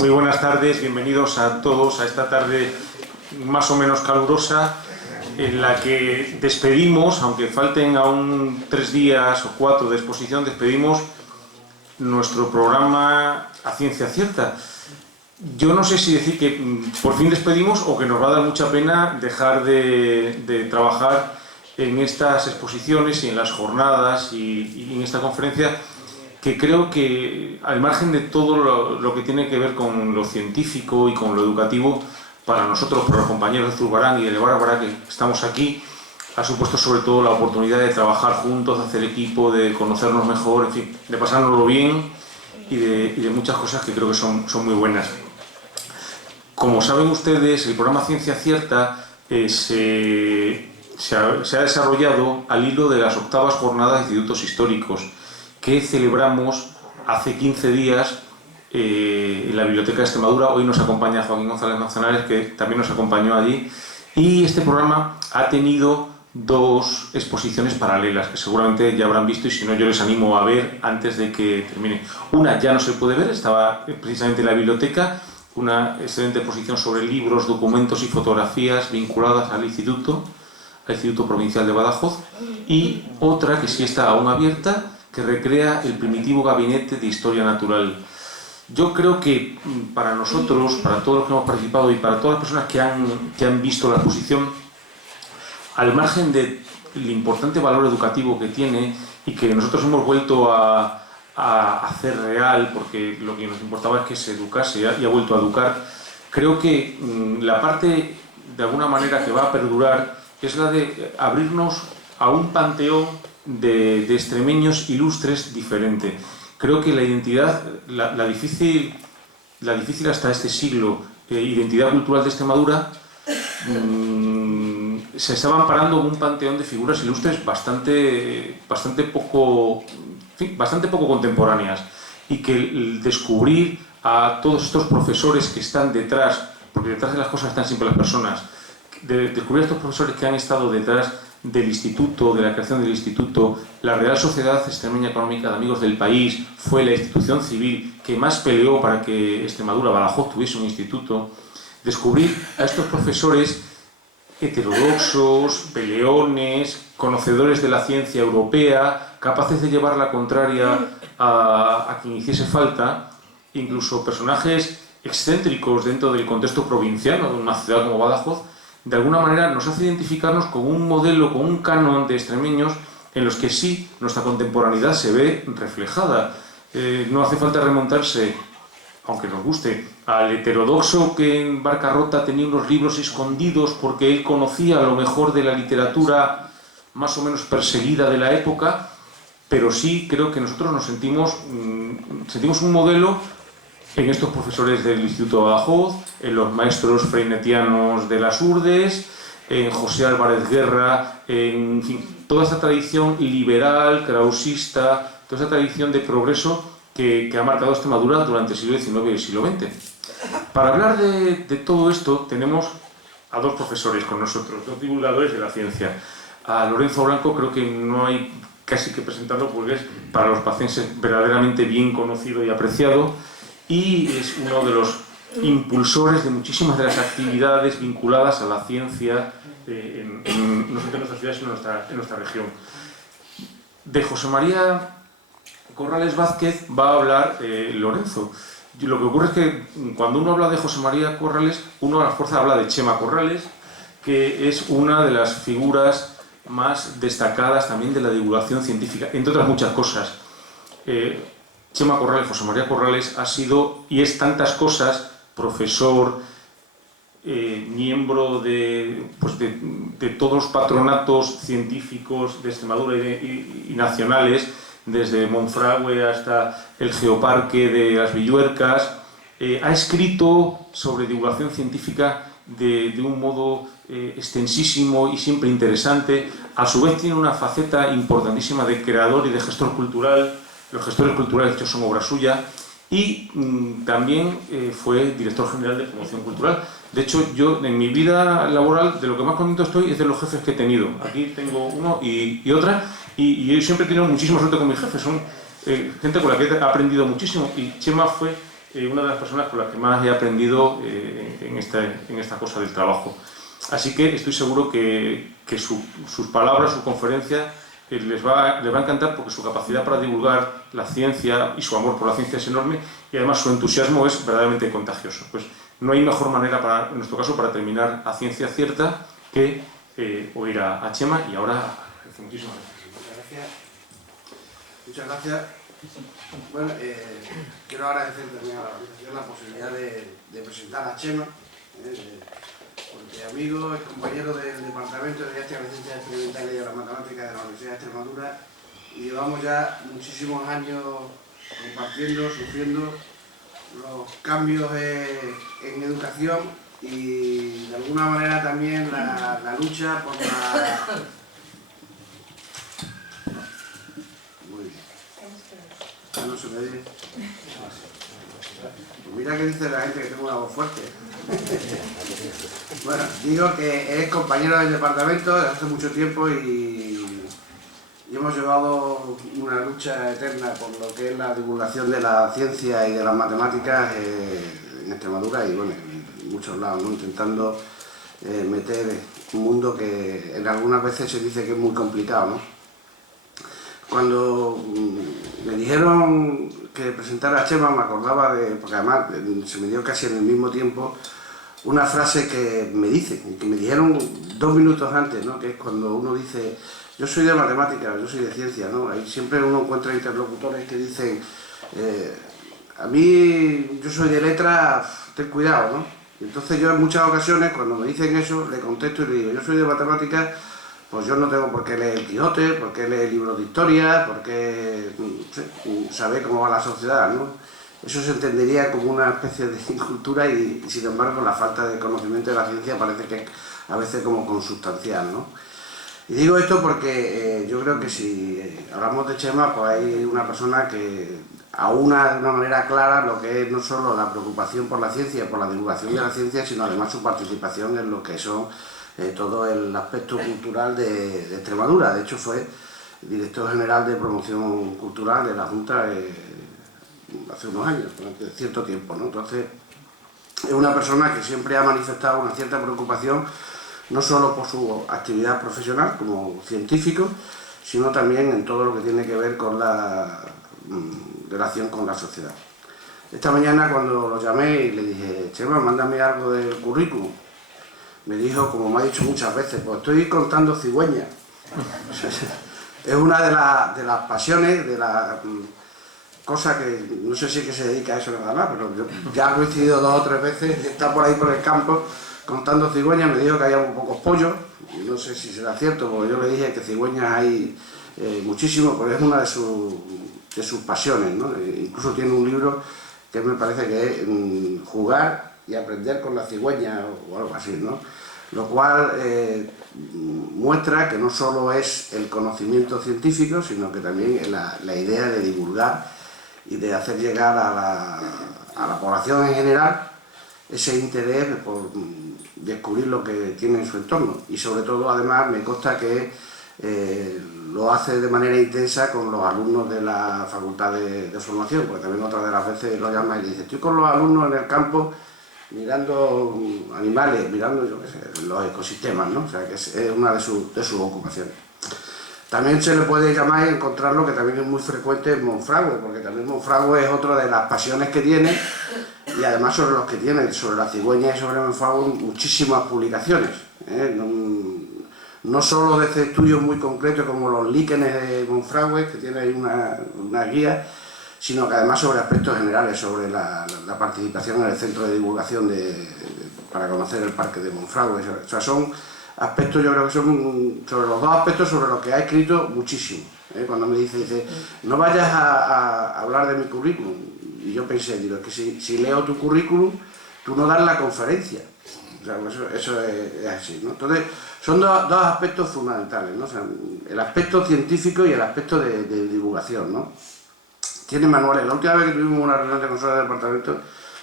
Muy buenas tardes, bienvenidos a todos a esta tarde más o menos calurosa en la que despedimos, aunque falten aún 3 días o 4 de exposición, despedimos nuestro programa A Ciencia Cierta. Yo no sé si decir que por fin despedimos o que nos va a dar mucha pena dejar de trabajar en estas exposiciones y en las jornadas y en esta conferencia, que creo que al margen de todo lo que tiene que ver con lo científico y con lo educativo, para nosotros, para los compañeros de Zurbarán y de Bárbara, que estamos aquí, ha supuesto sobre todo la oportunidad de trabajar juntos, de hacer equipo, de conocernos mejor, en fin, de pasárnoslo bien y de muchas cosas que creo que son muy buenas. Como saben ustedes, el programa Ciencia Cierta se ha desarrollado al hilo de las 8ª jornadas de institutos históricos que celebramos hace 15 días en la Biblioteca de Extremadura. Hoy nos acompaña Joaquín González Manzanares, que también nos acompañó allí, y este programa ha tenido 2 exposiciones paralelas que seguramente ya habrán visto, y si no yo les animo a ver antes de que termine. Una ya no se puede ver, estaba precisamente en la biblioteca, una excelente exposición sobre libros, documentos y fotografías vinculadas al Instituto Provincial de Badajoz, y otra que sí está aún abierta, que recrea el primitivo gabinete de historia natural. Yo creo que para nosotros, para todos los que hemos participado y para todas las personas que han visto la exposición, al margen del importante valor educativo que tiene y que nosotros hemos vuelto a hacer real, porque lo que nos importaba es que se educase y ha vuelto a educar, creo que la parte de alguna manera que va a perdurar es la de abrirnos a un panteón de extremeños ilustres diferente. Creo que la identidad, la difícil hasta este siglo, identidad cultural de Extremadura, se estaba amparando en un panteón de figuras ilustres bastante poco contemporáneas, y que el descubrir a todos estos profesores que están detrás, porque detrás de las cosas están siempre las personas, descubrir a estos profesores que han estado detrás del instituto, de la creación del instituto. La Real Sociedad Extremeña Económica de Amigos del País fue la institución civil que más peleó para que Extremadura, Badajoz, tuviese un instituto. Descubrir a estos profesores heterodoxos, peleones, conocedores de la ciencia europea, capaces de llevar la contraria a quien hiciese falta, incluso personajes excéntricos dentro del contexto provinciano de una ciudad como Badajoz, de alguna manera nos hace identificarnos con un modelo, con un canon de extremeños en los que sí nuestra contemporaneidad se ve reflejada. No hace falta remontarse, aunque nos guste, al heterodoxo que en Barcarrota tenía unos libros escondidos porque él conocía lo mejor de la literatura más o menos perseguida de la época, pero sí creo que nosotros nos sentimos un modelo en estos profesores del Instituto de Badajoz, en los maestros freinetianos de las Urdes, en José Álvarez Guerra, en fin, toda esa tradición liberal, krausista, toda esa tradición de progreso que ha marcado Extremadura durante el siglo XIX y el siglo XX. Para hablar de todo esto tenemos a 2 profesores con nosotros, 2 divulgadores de la ciencia. A Lorenzo Blanco creo que no hay casi que presentarlo porque es para los pacenses verdaderamente bien conocido y apreciado, y es uno de los impulsores de muchísimas de las actividades vinculadas a la ciencia no solamente en nuestra ciudad, sino en nuestra región. De José María Corrales Vázquez va a hablar Lorenzo. Lo que ocurre es que cuando uno habla de José María Corrales, uno a la fuerza habla de Chema Corrales, que es una de las figuras más destacadas también de la divulgación científica, entre otras muchas cosas. Chema Corrales, José María Corrales, ha sido y es tantas cosas: profesor, miembro de todos los patronatos científicos de Extremadura y nacionales, desde Monfragüe hasta el Geoparque de las Villuercas. Ha escrito sobre divulgación científica de un modo extensísimo y siempre interesante. A su vez tiene una faceta importantísima de creador y de gestor cultural. Los gestores culturales, de hecho, son obra suya, y también fue director general de promoción cultural. De hecho, yo en mi vida laboral de lo que más contento estoy es de los jefes que he tenido. Aquí tengo uno y otra, y yo siempre he tenido muchísima suerte con mis jefes. Son gente con la que he aprendido muchísimo, y Chema fue una de las personas con las que más he aprendido en esta cosa del trabajo. Así que estoy seguro que sus palabras, su conferencia, les va a encantar, porque su capacidad para divulgar la ciencia y su amor por la ciencia es enorme, y además su entusiasmo es verdaderamente contagioso. Pues no hay mejor manera, en nuestro caso, para terminar a ciencia cierta que oír a Chema. Y ahora, muchísimas gracias. Muchas gracias. Bueno, quiero agradecer también a la organización la posibilidad de presentar a Chema, porque amigo, es compañero del Departamento de Didáctica de Ciencias Experimentales y de las Matemáticas de la Universidad de Extremadura, y llevamos ya muchísimos años compartiendo, sufriendo los cambios en educación y de alguna manera también la lucha por la... Muy bien. No se me oye. Pues mira que dice la gente que tengo una voz fuerte. Bueno, digo que es compañero del departamento desde hace mucho tiempo y hemos llevado una lucha eterna por lo que es la divulgación de la ciencia y de las matemáticas en Extremadura y bueno, en muchos lados, ¿no? Intentando meter un mundo que en algunas veces se dice que es muy complicado, ¿no? Cuando me dijeron que presentara a Chema, me acordaba porque además se me dio casi en el mismo tiempo, una frase que me dicen, que me dijeron 2 minutos antes, ¿no? Que es cuando uno dice, yo soy de matemáticas, yo soy de ciencia, ¿no? Ahí siempre uno encuentra interlocutores que dicen, a mí yo soy de letras, ten cuidado, ¿no? Y entonces yo en muchas ocasiones cuando me dicen eso, le contesto y le digo, yo soy de matemáticas, pues yo no tengo por qué leer el Quijote, por qué leer libros de historia, por qué saber cómo va la sociedad, ¿no? Eso se entendería como una especie de incultura y sin embargo la falta de conocimiento de la ciencia parece que es a veces como consubstancial, ¿no? Y digo esto porque yo creo que si hablamos de Chema, pues hay una persona que aúna de una manera clara lo que es no solo la preocupación por la ciencia, por la divulgación de la ciencia, sino además su participación en lo que son todo el aspecto cultural de Extremadura. De hecho fue director general de promoción cultural de la Junta hace unos años, durante cierto tiempo, ¿no? Entonces es una persona que siempre ha manifestado una cierta preocupación no solo por su actividad profesional como científico, sino también en todo lo que tiene que ver con la relación con la sociedad. Esta mañana cuando lo llamé y le dije, Chema, mándame algo del currículum, me dijo, como me ha dicho muchas veces, pues estoy contando cigüeñas. Es una de las pasiones, de la cosa que, no sé si es que se dedica a eso nada más, pero yo ya he coincidido 2 o 3 veces, está por ahí por el campo contando cigüeñas, me dijo que había un pocos pollos, y no sé si será cierto, porque yo le dije que cigüeñas hay muchísimo, porque es una de sus pasiones, ¿no? Incluso tiene un libro que me parece que es jugar y aprender con la cigüeña o algo así, ¿no? Lo cual muestra que no solo es el conocimiento científico, sino que también es la idea de divulgar y de hacer llegar a la población en general ese interés por descubrir lo que tiene en su entorno. Y sobre todo, además, me consta que lo hace de manera intensa con los alumnos de la Facultad de Formación, porque también otras de las veces lo llama y le dice, estoy con los alumnos en el campo mirando animales, mirando, yo qué sé, los ecosistemas, ¿no? O sea, que es una de sus ocupaciones. También se le puede llamar y encontrarlo, que también es muy frecuente en Monfragüe, porque también Monfragüe es otra de las pasiones que tiene, y además sobre los que tiene, sobre la cigüeña y sobre Monfragüe, muchísimas publicaciones, ¿eh? No solo desde estudios muy concretos como los líquenes de Monfragüe, que tiene ahí una guía, sino que además sobre aspectos generales, sobre la participación en el centro de divulgación para conocer el parque de Monfragüe. O sea, son aspectos, yo creo que son sobre los 2 aspectos sobre los que ha escrito muchísimo. Cuando me dice, no vayas a hablar de mi currículum, y yo pensé, digo, es que si leo tu currículum, tú no das la conferencia. O sea, eso es así, ¿no? Entonces, son dos aspectos fundamentales, ¿no? O sea, el aspecto científico y el aspecto de divulgación, ¿no? Tiene manuales. La última vez que tuvimos una reunión de consejo de departamento,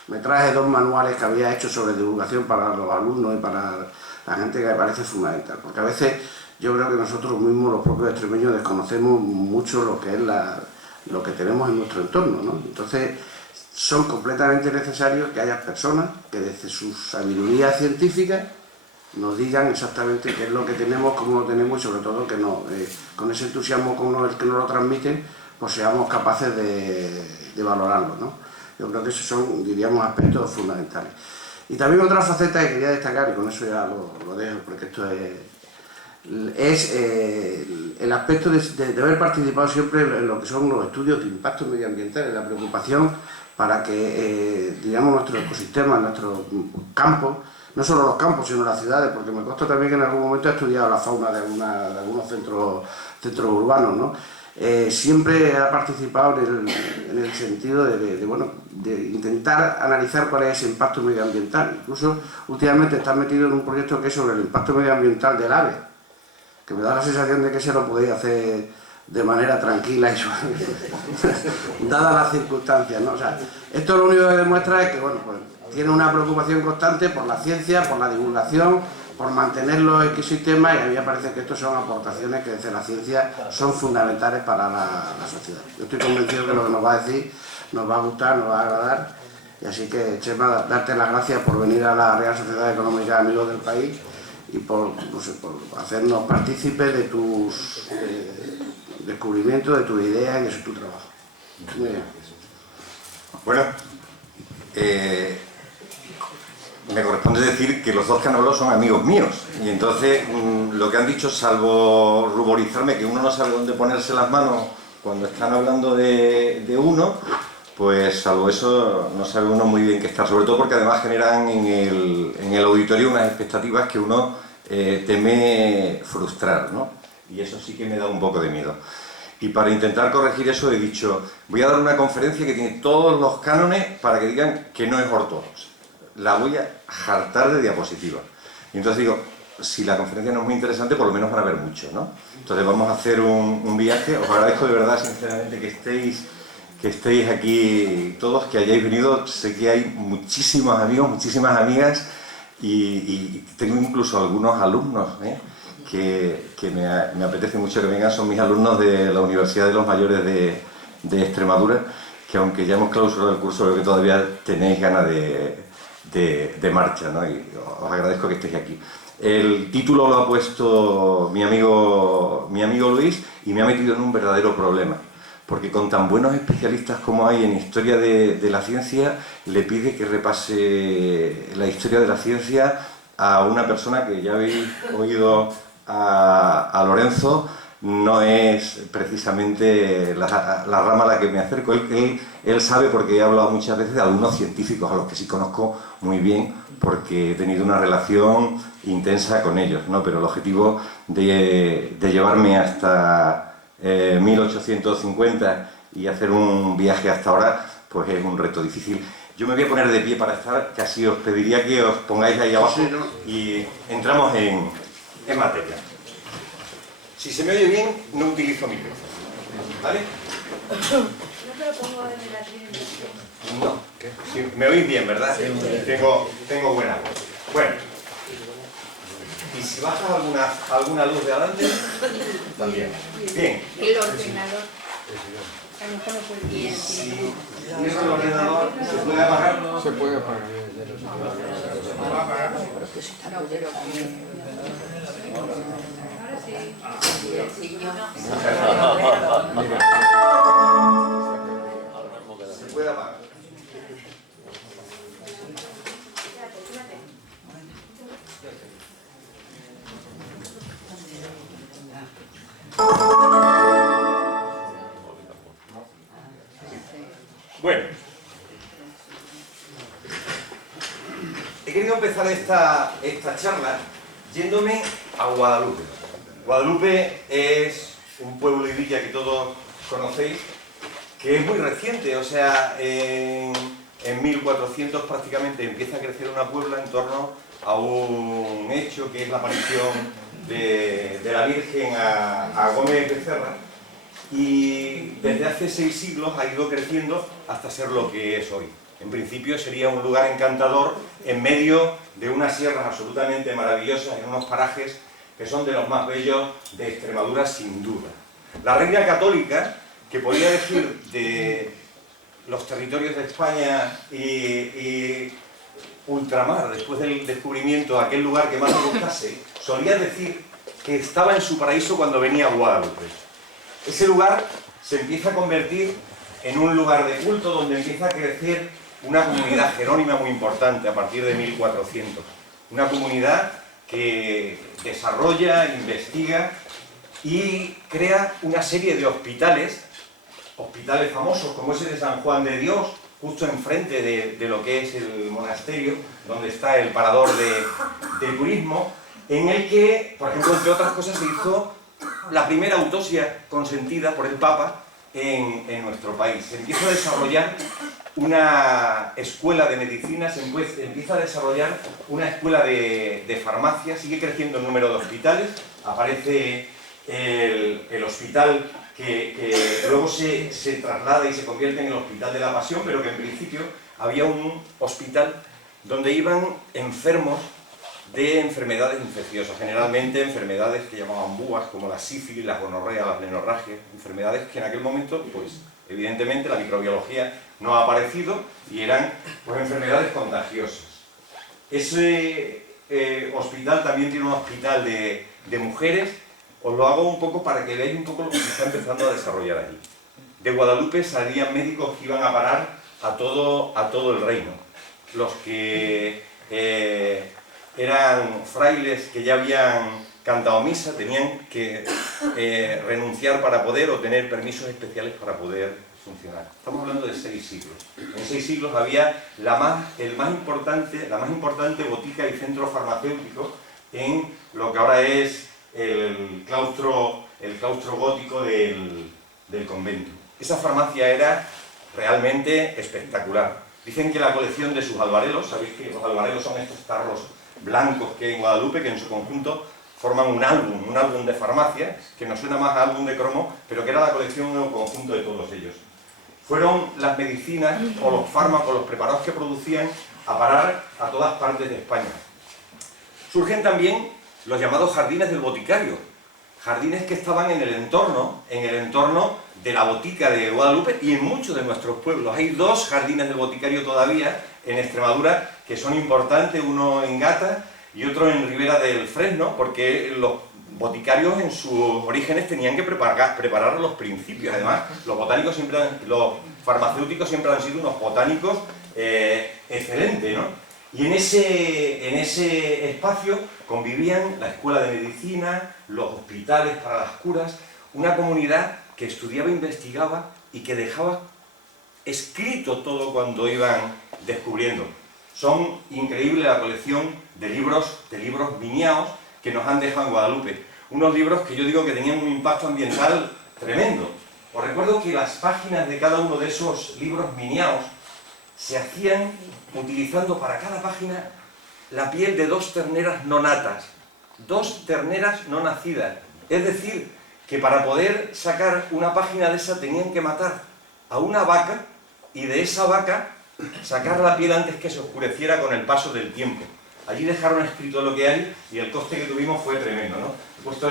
me traje 2 manuales que había hecho sobre divulgación para los alumnos y para la gente, que me parece fundamental. Porque a veces yo creo que nosotros mismos, los propios extremeños, desconocemos mucho lo que es lo que tenemos en nuestro entorno, ¿no? Entonces, son completamente necesarios que haya personas que desde su sabiduría científica nos digan exactamente qué es lo que tenemos, cómo lo tenemos y sobre todo que no, con ese entusiasmo con el que nos lo transmiten, pues seamos capaces de valorarlo, ¿no? Yo creo que esos son, diríamos, aspectos fundamentales. Y también otra faceta que quería destacar, y con eso ya lo dejo, porque esto es el aspecto de haber participado siempre en lo que son los estudios de impacto medioambiental, la preocupación para que, digamos, nuestro ecosistema, nuestros campos, no solo los campos, sino las ciudades, porque me consta también que en algún momento he estudiado la fauna de algunos centros urbanos, ¿no? Siempre ha participado en el sentido de intentar analizar cuál es ese impacto medioambiental. Incluso últimamente está metido en un proyecto que es sobre el impacto medioambiental del ave, que me da la sensación de que se lo podéis hacer de manera tranquila y dadas las circunstancias, ¿no? O sea, esto lo único que demuestra es que, bueno, pues tiene una preocupación constante por la ciencia, por la divulgación, por mantener los ecosistemas, y a mí me parece que estas son aportaciones que desde la ciencia son fundamentales para la sociedad. Yo estoy convencido que lo que nos va a decir nos va a gustar, nos va a agradar, y así que, Chema, darte las gracias por venir a la Real Sociedad Económica Amigos del País y por hacernos partícipes de tus descubrimientos, de tus ideas y de tu trabajo. Muy bien. Bueno, me corresponde decir que los dos que han hablado son amigos míos, y entonces lo que han dicho, salvo ruborizarme que uno no sabe dónde ponerse las manos cuando están hablando de uno, pues salvo eso no sabe uno muy bien qué estar, sobre todo porque además generan en el auditorio unas expectativas que uno teme frustrar, ¿no? Y eso sí que me da un poco de miedo. Y para intentar corregir eso he dicho, voy a dar una conferencia que tiene todos los cánones para que digan que no es ortodoxa. La voy a jartar de diapositivas. Y entonces digo, si la conferencia no es muy interesante, por lo menos van a ver mucho, ¿no? Entonces vamos a hacer un viaje. Os agradezco de verdad, sinceramente, que estéis aquí todos, que hayáis venido. Sé que hay muchísimos amigos, muchísimas amigas, y tengo incluso algunos alumnos, que me apetece mucho que vengan. Son mis alumnos de la Universidad de los Mayores de Extremadura, que aunque ya hemos clausurado el curso, creo que todavía tenéis ganas de marcha, ¿no? Y os agradezco que estéis aquí. El título lo ha puesto mi amigo Luis, y me ha metido en un verdadero problema, porque con tan buenos especialistas como hay en historia de la ciencia, le pide que repase la historia de la ciencia a una persona que ya habéis oído a Lorenzo. No es precisamente la rama a la que me acerco. Él sabe, porque he hablado muchas veces de algunos científicos a los que sí conozco muy bien, porque he tenido una relación intensa con ellos, ¿no? Pero el objetivo de llevarme hasta 1850 y hacer un viaje hasta ahora, pues es un reto difícil. Yo me voy a poner de pie para estar, casi os pediría que os pongáis ahí abajo y entramos en materia. Si se me oye bien, no utilizo micrófono, ¿vale? No te lo pongo en el atril. No, sí, me oís bien, ¿verdad? Tengo buena voz. Bueno, y si bajas alguna luz de adelante, también. Bien. El ordenador. A lo mejor no puede Y ir. si cierro el ordenador, ¿se puede apagar? Se puede apagar. Se puede apagar. Bueno, he querido empezar esta charla yéndome a Guadalupe. Guadalupe es un pueblo y villa que todos conocéis, que es muy reciente, o sea, en 1400 prácticamente empieza a crecer una puebla en torno a un hecho que es la aparición de la Virgen a Gómez Becerra, y desde hace 6 siglos ha ido creciendo hasta ser lo que es hoy. En principio sería un lugar encantador en medio de unas sierras absolutamente maravillosas, en unos parajes que son de los más bellos de Extremadura, sin duda. La Reina Católica, que podía decir de los territorios de España y ultramar, después del descubrimiento, aquel lugar que más le gustase, solía decir que estaba en su paraíso cuando venía a Guadalupe. Ese lugar se empieza a convertir en un lugar de culto donde empieza a crecer una comunidad jerónima muy importante a partir de 1400. Una comunidad que desarrolla, investiga y crea una serie de hospitales famosos como ese de San Juan de Dios, justo enfrente de lo que es el monasterio, donde está el parador de turismo, en el que, por ejemplo, entre otras cosas, se hizo la primera autopsia consentida por el Papa en nuestro país. Se empieza a desarrollar una escuela de medicina, se empieza a desarrollar una escuela de farmacia, sigue creciendo el número de hospitales, aparece el hospital que luego se traslada y se convierte en el Hospital de la Pasión, pero que en principio había un hospital donde iban enfermos de enfermedades infecciosas, generalmente enfermedades que llamaban búas, como la sífilis, la gonorrea, la plenorragia, enfermedades que en aquel momento, pues evidentemente la microbiología no ha aparecido y eran pues enfermedades contagiosas. Ese hospital también tiene un hospital de mujeres. Os lo hago un poco para que veáis un poco lo que se está empezando a desarrollar allí. De Guadalupe salían médicos que iban a parar a todo el reino. Los que eran frailes que ya habían cantado misa tenían que renunciar para poder o tener permisos especiales para poder funcionar. Estamos hablando de 6 siglos. En 6 siglos había la más importante botica y centro farmacéutico en lo que ahora es el claustro gótico del convento. Esa farmacia era realmente espectacular. Dicen que la colección de sus albarelos, sabéis que los albarelos son estos tarros blancos que hay en Guadalupe, que en su conjunto forman un álbum de farmacia, que nos suena más a álbum de cromo, pero que era la colección en conjunto de todos ellos. Fueron las medicinas o los fármacos, los preparados que producían a parar a todas partes de España. Surgen también los llamados jardines del boticario, jardines que estaban en el entorno de la botica de Guadalupe y en muchos de nuestros pueblos. Hay 2 jardines del boticario todavía en Extremadura que son importantes, uno en Gata y otro en Ribera del Fresno, porque los boticarios en sus orígenes tenían que preparar los principios. Además, los farmacéuticos siempre han sido unos botánicos excelentes, ¿no? Y en ese espacio convivían la escuela de medicina, los hospitales para las curas, una comunidad que estudiaba, investigaba y que dejaba escrito todo cuando iban descubriendo. Son increíbles la colección de libros miniaos que nos han dejado en Guadalupe. Unos libros que yo digo que tenían un impacto ambiental tremendo. Os recuerdo que las páginas de cada uno de esos libros miniaos se hacían utilizando para cada página la piel de 2 terneras no natas, 2 terneras no nacidas. Es decir, que para poder sacar una página de esa tenían que matar a una vaca y de esa vaca sacar la piel antes que se oscureciera con el paso del tiempo. Allí dejaron escrito lo que hay y el coste que tuvimos fue tremendo, ¿no? He puesto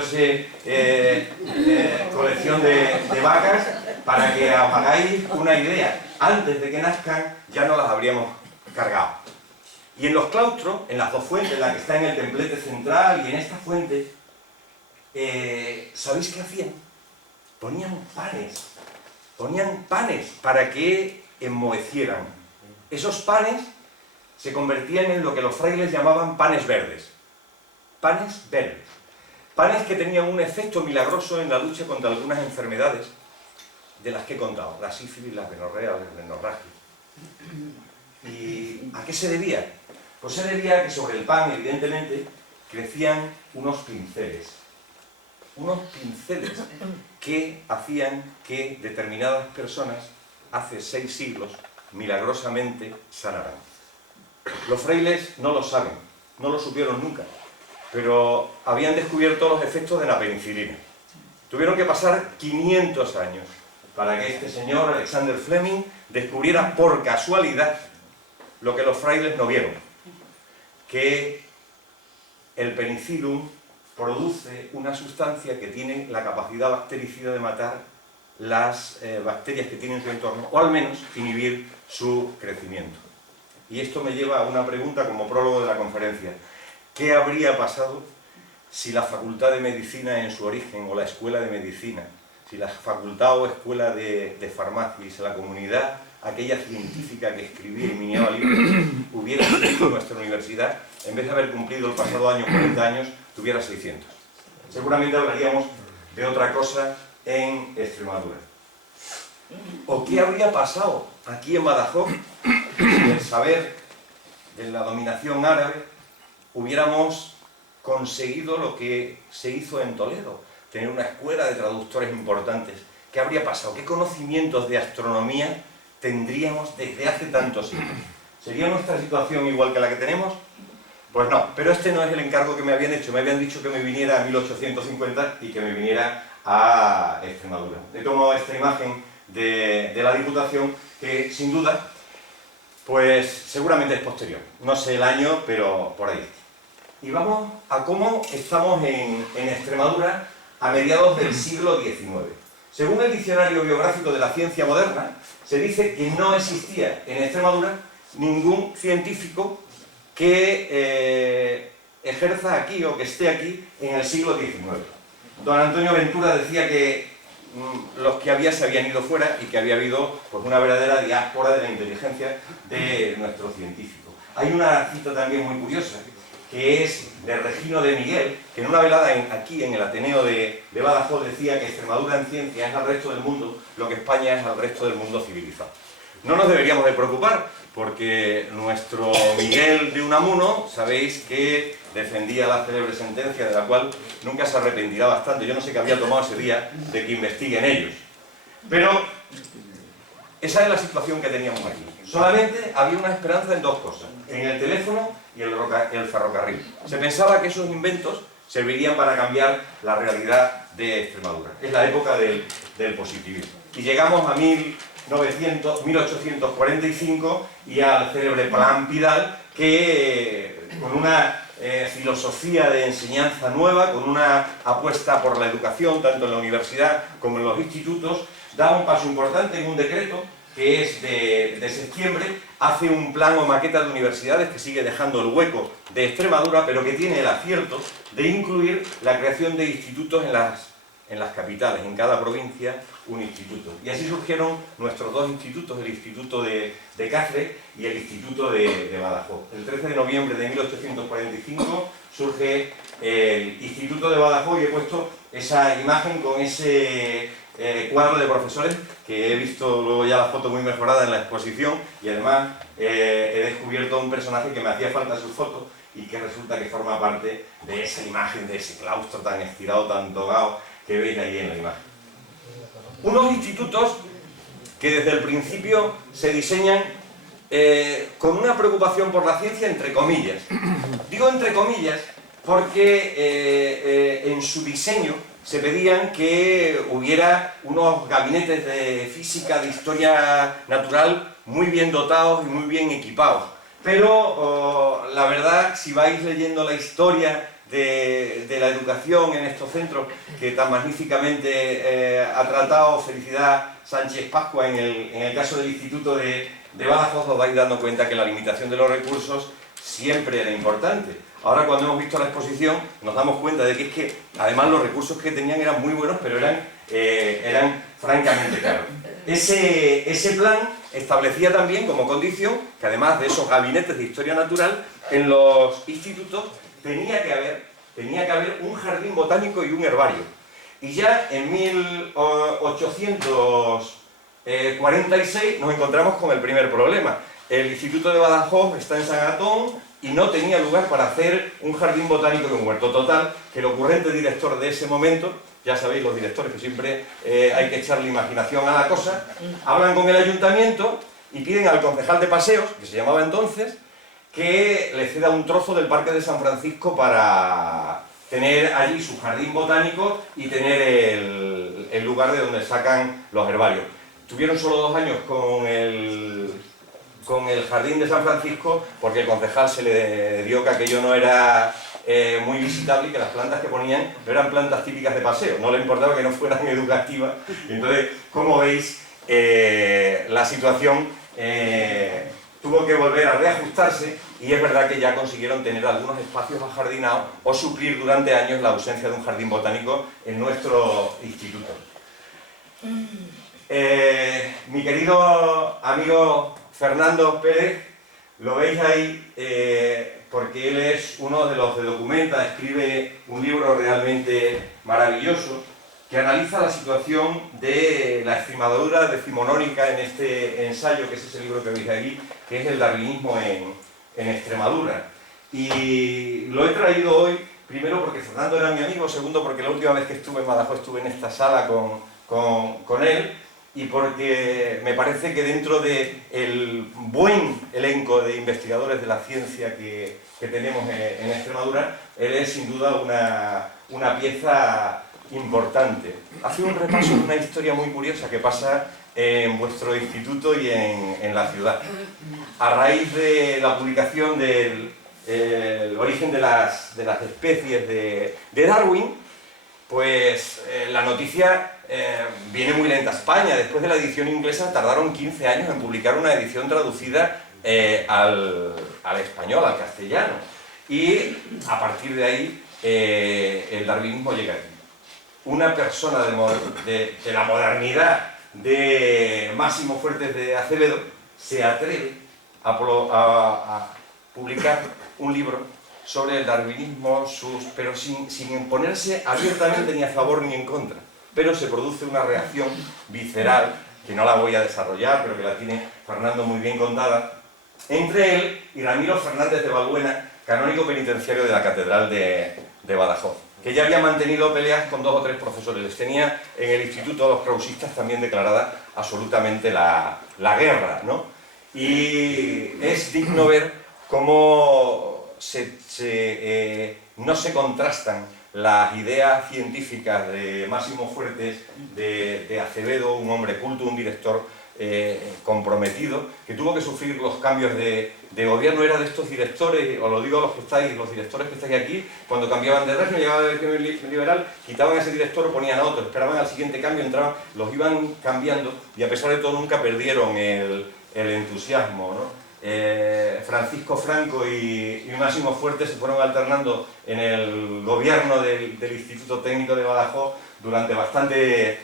colección de vacas para que os hagáis una idea. Antes de que nazcan ya no las habríamos cargado. Y en los claustros, en las 2 fuentes, la que está en el templete central y en esta fuente, ¿sabéis qué hacían? Ponían panes para que enmohecieran. Esos panes se convertían en lo que los frailes llamaban panes verdes. Panes verdes. Panes que tenían un efecto milagroso en la lucha contra algunas enfermedades de las que he contado, la sífilis, la gonorrea, la plenorragia. ¿Y a qué se debía? Pues se debía a que sobre el pan, evidentemente, crecían unos pinceles. Unos pinceles que hacían que determinadas personas, hace 6 siglos, milagrosamente sanaran. Los frailes no lo saben, no lo supieron nunca, pero habían descubierto los efectos de la penicilina. Tuvieron que pasar 500 años para que este señor, Alexander Fleming, descubriera por casualidad lo que los frailes no vieron, que el penicillium produce una sustancia que tiene la capacidad bactericida de matar las bacterias que tienen en su entorno, o al menos inhibir su crecimiento. Y esto me lleva a una pregunta como prólogo de la conferencia. ¿Qué habría pasado si la Facultad de Medicina en su origen, o la Escuela de Medicina, si la Facultad o Escuela de Farmacia y si la comunidad, aquella científica que escribía y minaba libros, hubiera seguido nuestra universidad, en vez de haber cumplido el pasado año 40 años, tuviera 600? Seguramente hablaríamos de otra cosa en Extremadura. ¿O qué habría pasado aquí en Badajoz si el saber de la dominación árabe hubiéramos conseguido lo que se hizo en Toledo, tener una escuela de traductores importantes? ¿Qué habría pasado? ¿Qué conocimientos de astronomía tendríamos desde hace tantos años? ¿Sería nuestra situación igual que la que tenemos? Pues no, pero este no es el encargo que me habían hecho. Me habían dicho que me viniera a 1850 y que me viniera a Extremadura. He tomado esta imagen de la Diputación, que sin duda, pues seguramente es posterior. No sé el año, pero por ahí. Y vamos a cómo estamos en Extremadura a mediados del siglo XIX. Según el Diccionario Biográfico de la Ciencia Moderna, se dice que no existía en Extremadura ningún científico que ejerza aquí o que esté aquí en el siglo XIX. Don Antonio Ventura decía que los que había se habían ido fuera y que había habido pues, una verdadera diáspora de la inteligencia de nuestro científico. Hay una cita también muy curiosa, que es de Regino de Miguel, que en una velada aquí en el Ateneo de Badajoz decía que Extremadura en ciencia es al resto del mundo lo que España es al resto del mundo civilizado. No nos deberíamos de preocupar, porque nuestro Miguel de Unamuno, sabéis que defendía la célebre sentencia de la cual nunca se arrepentirá bastante. Yo no sé qué había tomado ese día de que investiguen ellos. Pero esa es la situación que teníamos aquí. Solamente había una esperanza en dos cosas, en el teléfono y el ferrocarril. Se pensaba que esos inventos servirían para cambiar la realidad de Extremadura. Es la época del positivismo. Y llegamos a 1845 y al célebre Plan Vidal, que con una filosofía de enseñanza nueva, con una apuesta por la educación, tanto en la universidad como en los institutos, da un paso importante en un decreto que es de septiembre, hace un plan o maqueta de universidades que sigue dejando el hueco de Extremadura, pero que tiene el acierto de incluir la creación de institutos en las capitales, en cada provincia un instituto. Y así surgieron nuestros dos institutos, el Instituto de Cáceres y el Instituto de Badajoz. El 13 de noviembre de 1845 surge el Instituto de Badajoz y he puesto esa imagen con ese cuadro de profesores que he visto luego ya la foto muy mejorada en la exposición y además he descubierto un personaje que me hacía falta su foto y que resulta que forma parte de esa imagen, de ese claustro tan estirado, tan togado que veis ahí en la imagen. Unos institutos que desde el principio se diseñan con una preocupación por la ciencia, entre comillas. Digo entre comillas porque en su diseño se pedían que hubiera unos gabinetes de física, de historia natural, muy bien dotados y muy bien equipados. Pero la verdad, si vais leyendo la historia de la educación en estos centros que tan magníficamente ha tratado Felicidad Sánchez Pascua en el caso del Instituto de Badajoz, os vais dando cuenta que la limitación de los recursos siempre era importante. Ahora cuando hemos visto la exposición nos damos cuenta de que es que además los recursos que tenían eran muy buenos, pero eran francamente caros. Ese plan establecía también como condición que además de esos gabinetes de historia natural, en los institutos tenía que haber un jardín botánico y un herbario. Y ya en 1846 nos encontramos con el primer problema. El Instituto de Badajoz está en San Antón y no tenía lugar para hacer un jardín botánico y un huerto. Total, que el ocurrente director de ese momento, ya sabéis los directores que siempre hay que echarle imaginación a la cosa, hablan con el ayuntamiento y piden al concejal de paseos, que se llamaba entonces, que le ceda un trozo del Parque de San Francisco para tener allí su jardín botánico y tener el lugar de donde sacan los herbarios. Tuvieron solo 2 años con el jardín de San Francisco porque el concejal se le dio que aquello no era muy visitable y que las plantas que ponían no eran plantas típicas de paseo, no le importaba que no fueran educativas. Y entonces, como veis, la situación tuvo que volver a reajustarse y es verdad que ya consiguieron tener algunos espacios ajardinados o suplir durante años la ausencia de un jardín botánico en nuestro instituto. Mi querido amigo Fernando Pérez, lo veis ahí porque él es uno de los que documenta, escribe un libro realmente maravilloso que analiza la situación de la Extremadura decimonónica en este ensayo, que es ese libro que veis aquí, que es el darwinismo en Extremadura. Y lo he traído hoy, primero porque Fernando era mi amigo, segundo porque la última vez que estuve en Badajoz estuve en esta sala con él, y porque me parece que dentro del buen elenco de investigadores de la ciencia que tenemos en Extremadura, él es sin duda una pieza importante. Hace un repaso de una historia muy curiosa que pasa en vuestro instituto y en la ciudad. A raíz de la publicación del origen de las especies de Darwin, pues la noticia viene muy lenta a España. Después de la edición inglesa tardaron 15 años en publicar una edición traducida al español, al castellano. Y a partir de ahí el darwinismo llega aquí. Una persona de la modernidad de Máximo Fuertes de Acevedo se atreve a publicar un libro sobre el darwinismo, pero sin imponerse abiertamente ni a favor ni en contra. Pero se produce una reacción visceral, que no la voy a desarrollar, pero que la tiene Fernando muy bien contada, entre él y Ramiro Fernández de Balbuena, canónigo penitenciario de la Catedral de Badajoz, que ya había mantenido peleas con 2 o 3 profesores. Les tenía en el instituto a los krausistas también declarada absolutamente la guerra, ¿no? Y es digno ver cómo no se contrastan las ideas científicas de Máximo Fuertes, de Acevedo, un hombre culto, un director comprometido, que tuvo que sufrir los cambios de gobierno. Era de estos directores, os lo digo a los que estáis, los directores que estáis aquí, cuando cambiaban de régimen, llegaba el régimen liberal, quitaban a ese director o ponían a otro, esperaban al siguiente cambio, entraban, los iban cambiando y a pesar de todo nunca perdieron el entusiasmo, ¿no? Francisco Franco y Máximo Fuertes se fueron alternando en el gobierno del Instituto Técnico de Badajoz durante bastante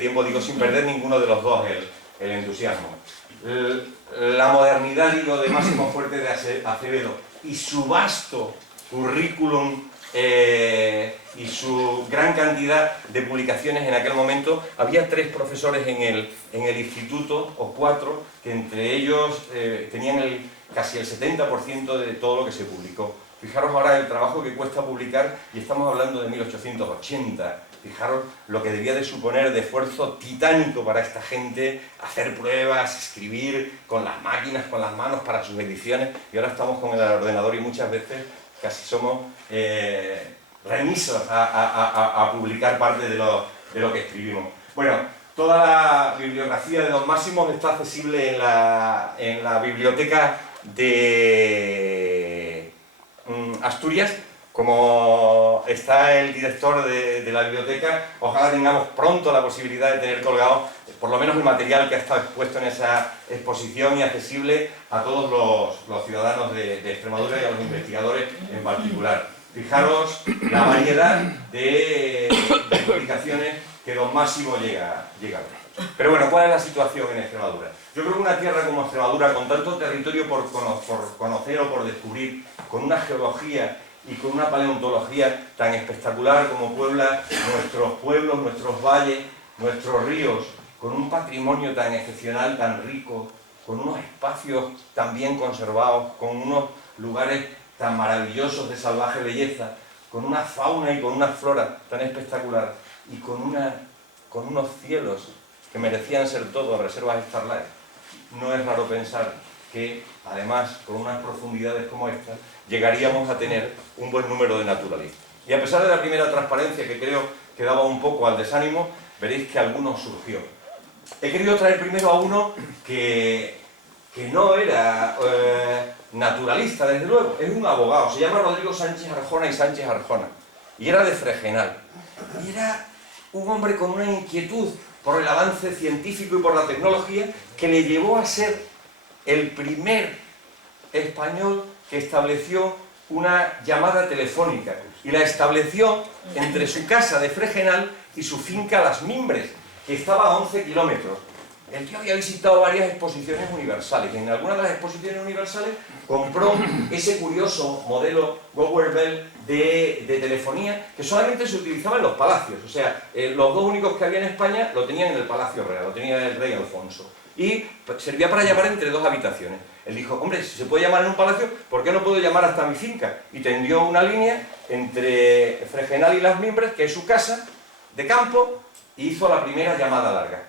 tiempo, digo, sin perder ninguno de los dos el entusiasmo. La modernidad, digo, de Máximo Fuertes de Acevedo y su vasto currículum y su gran cantidad de publicaciones en aquel momento. Había 3 profesores en el instituto, o 4, que entre ellos tenían casi el 70% de todo lo que se publicó. Fijaros ahora el trabajo que cuesta publicar, y estamos hablando de 1880. Fijaros lo que debía de suponer de esfuerzo titánico para esta gente, hacer pruebas, escribir con las máquinas, con las manos para sus ediciones, y ahora estamos con el ordenador y muchas veces casi somos remisos a publicar parte de lo que escribimos. Bueno, toda la bibliografía de don Máximo está accesible en la biblioteca de Asturias. Como está el director de la biblioteca, ojalá tengamos pronto la posibilidad de tener colgado por lo menos el material que ha estado expuesto en esa exposición y accesible a todos los ciudadanos de Extremadura y a los investigadores en particular. Fijaros la variedad de publicaciones que don Máximo llega a ver. Pero bueno, ¿cuál es la situación en Extremadura? Yo creo que una tierra como Extremadura, con tanto territorio por conocer o por descubrir, con una geología y con una paleontología tan espectacular como puebla nuestros pueblos, nuestros valles, nuestros ríos, con un patrimonio tan excepcional, tan rico, con unos espacios tan bien conservados, con unos lugares tan maravillosos de salvaje belleza, con una fauna y con una flora tan espectacular, y con unos cielos que merecían ser todos reservas Starlight. No es raro pensar que, además, con unas profundidades como esta, llegaríamos a tener un buen número de naturalistas. Y a pesar de la primera transparencia, que creo que daba un poco al desánimo, veréis que alguno surgió. He querido traer primero a uno que que no era naturalista, desde luego, es un abogado, se llama Rodrigo Sánchez Arjona y Sánchez Arjona, y era de Fregenal. Y era un hombre con una inquietud por el avance científico y por la tecnología que le llevó a ser el primer español que estableció una llamada telefónica, y la estableció entre su casa de Fregenal y su finca Las Mimbres, que estaba a 11 kilómetros. El tío había visitado varias exposiciones universales, y en algunas de las exposiciones universales compró ese curioso modelo Gower Bell de telefonía que solamente se utilizaba en los palacios. O sea, los dos únicos que había en España lo tenían en el Palacio Real, lo tenía el rey Alfonso. Y servía para llamar entre dos habitaciones. Él dijo, hombre, si se puede llamar en un palacio, ¿por qué no puedo llamar hasta mi finca? Y tendió una línea entre Fregenal y Las Mimbres, que es su casa de campo, y hizo la primera llamada larga.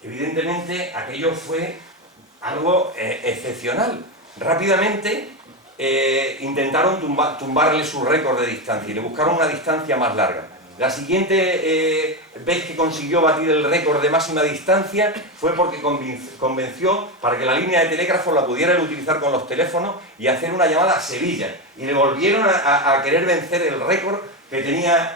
Evidentemente, aquello fue algo excepcional. Rápidamente intentaron tumbarle su récord de distancia y le buscaron una distancia más larga. La siguiente vez que consiguió batir el récord de máxima distancia fue porque convenció para que la línea de telégrafo la pudieran utilizar con los teléfonos y hacer una llamada a Sevilla. Y le volvieron a querer vencer el récord que tenía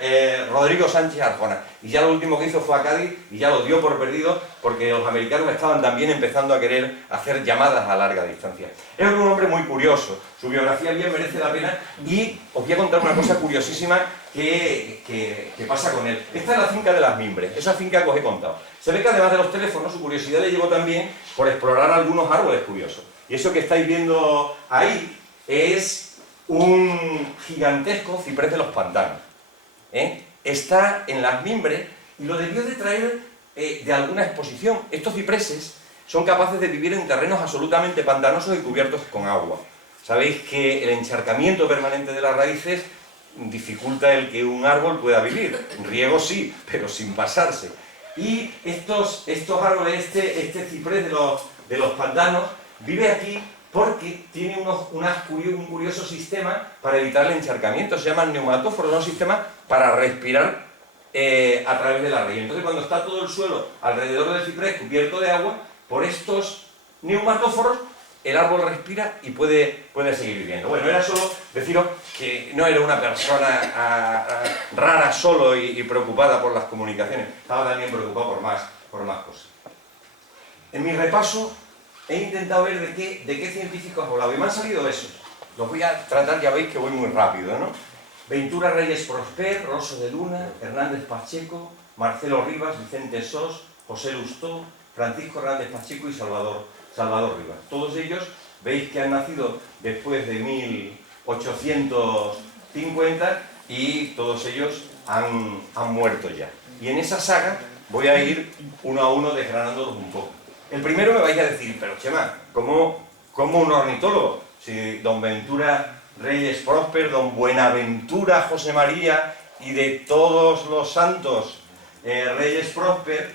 Rodrigo Sánchez Arjona. Y ya lo último que hizo fue a Cádiz y ya lo dio por perdido porque los americanos estaban también empezando a querer hacer llamadas a larga distancia. Es un hombre muy curioso, su biografía bien merece la pena, y os voy a contar una cosa curiosísima que pasa con él. Esta es la finca de Las Mimbres, esa finca que os he contado. Se ve que además de los teléfonos, su curiosidad le llevó también por explorar algunos árboles curiosos. Y eso que estáis viendo ahí es un gigantesco ciprés de los pantanos. Está en Las Mimbres y lo debió de traer de alguna exposición. Estos cipreses son capaces de vivir en terrenos absolutamente pantanosos y cubiertos con agua. Sabéis que el encharcamiento permanente de las raíces dificulta el que un árbol pueda vivir. Riego sí, pero sin pasarse. Y estos árboles, este ciprés de los pantanos, vive aquí porque tiene un curioso sistema para evitar el encharcamiento. Se llaman neumatóforos, son sistemas para respirar a través de la raíz. Entonces, cuando está todo el suelo alrededor del ciprés cubierto de agua, por estos neumatóforos el árbol respira y puede seguir viviendo. Bueno, era solo deciros que no era una persona rara solo y preocupada por las comunicaciones, estaba también preocupado por más cosas. En mi repaso he intentado ver de qué científicos he hablado y me han salido esos. Los voy a tratar, ya veis que voy muy rápido, ¿no? Ventura Reyes Prosper, Rosso de Luna, Hernández Pacheco, Marcelo Rivas, Vicente Sos, José Lustó, Francisco Hernández Pacheco y Salvador Rivas. Todos ellos veis que han nacido después de 1850 y todos ellos han muerto ya. Y en esa saga voy a ir uno a uno desgranándolos un poco. El primero me vais a decir, pero Chema, ¿cómo un ornitólogo? Si don Ventura Reyes Prosper, don Buenaventura José María y de todos los santos Reyes Prosper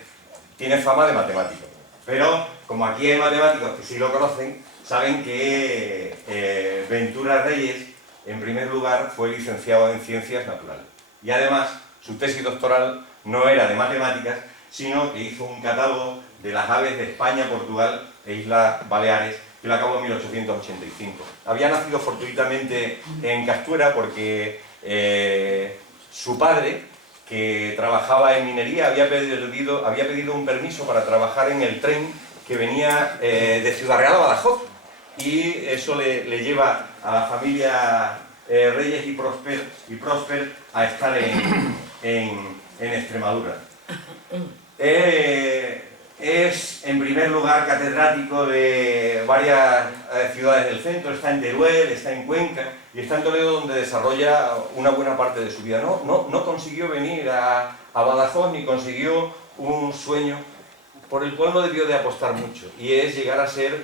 tiene fama de matemático. Pero como aquí hay matemáticos que sí lo conocen, saben que Ventura Reyes, en primer lugar, fue licenciado en Ciencias Naturales. Y además, su tesis doctoral no era de matemáticas, sino que hizo un catálogo de las aves de España, Portugal e Islas Baleares, que lo acabó en 1885. Había nacido fortuitamente en Castuera porque su padre, que trabajaba en minería, había pedido un permiso para trabajar en el tren que venía de Ciudad Real a Badajoz, y eso le lleva a la familia Reyes y Prosper a estar en Extremadura. Es en primer lugar catedrático de varias ciudades del centro, está en Teruel, está en Cuenca y está en Toledo, donde desarrolla una buena parte de su vida. No consiguió venir a Badajoz ni consiguió un sueño por el cual no debió de apostar mucho, y es llegar a ser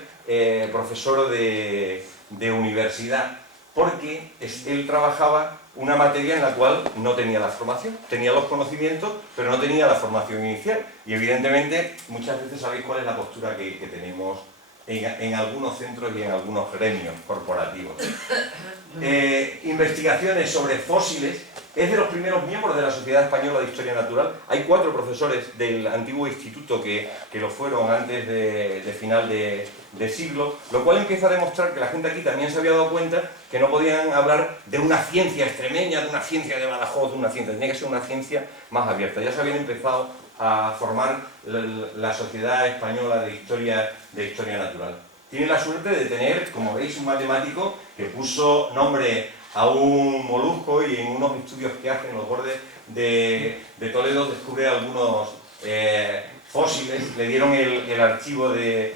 profesor de universidad, porque él trabajaba una materia en la cual no tenía la formación, tenía los conocimientos, pero no tenía la formación inicial. Y evidentemente, muchas veces sabéis cuál es la postura que tenemos en algunos centros y en algunos gremios corporativos. Investigaciones sobre fósiles es de los primeros miembros de la Sociedad Española de Historia Natural. Hay 4 profesores del antiguo instituto que lo fueron antes de final de siglo, lo cual empieza a demostrar que la gente aquí también se había dado cuenta que no podían hablar de una ciencia extremeña, de una ciencia de Badajoz, de una ciencia, tenía que ser una ciencia más abierta. Ya se habían empezado a formar la Sociedad Española de Historia Natural. Tiene la suerte de tener, como veis, un matemático que puso nombre a un molusco y en unos estudios que hace en los bordes de Toledo descubre algunos fósiles, le dieron el archivo de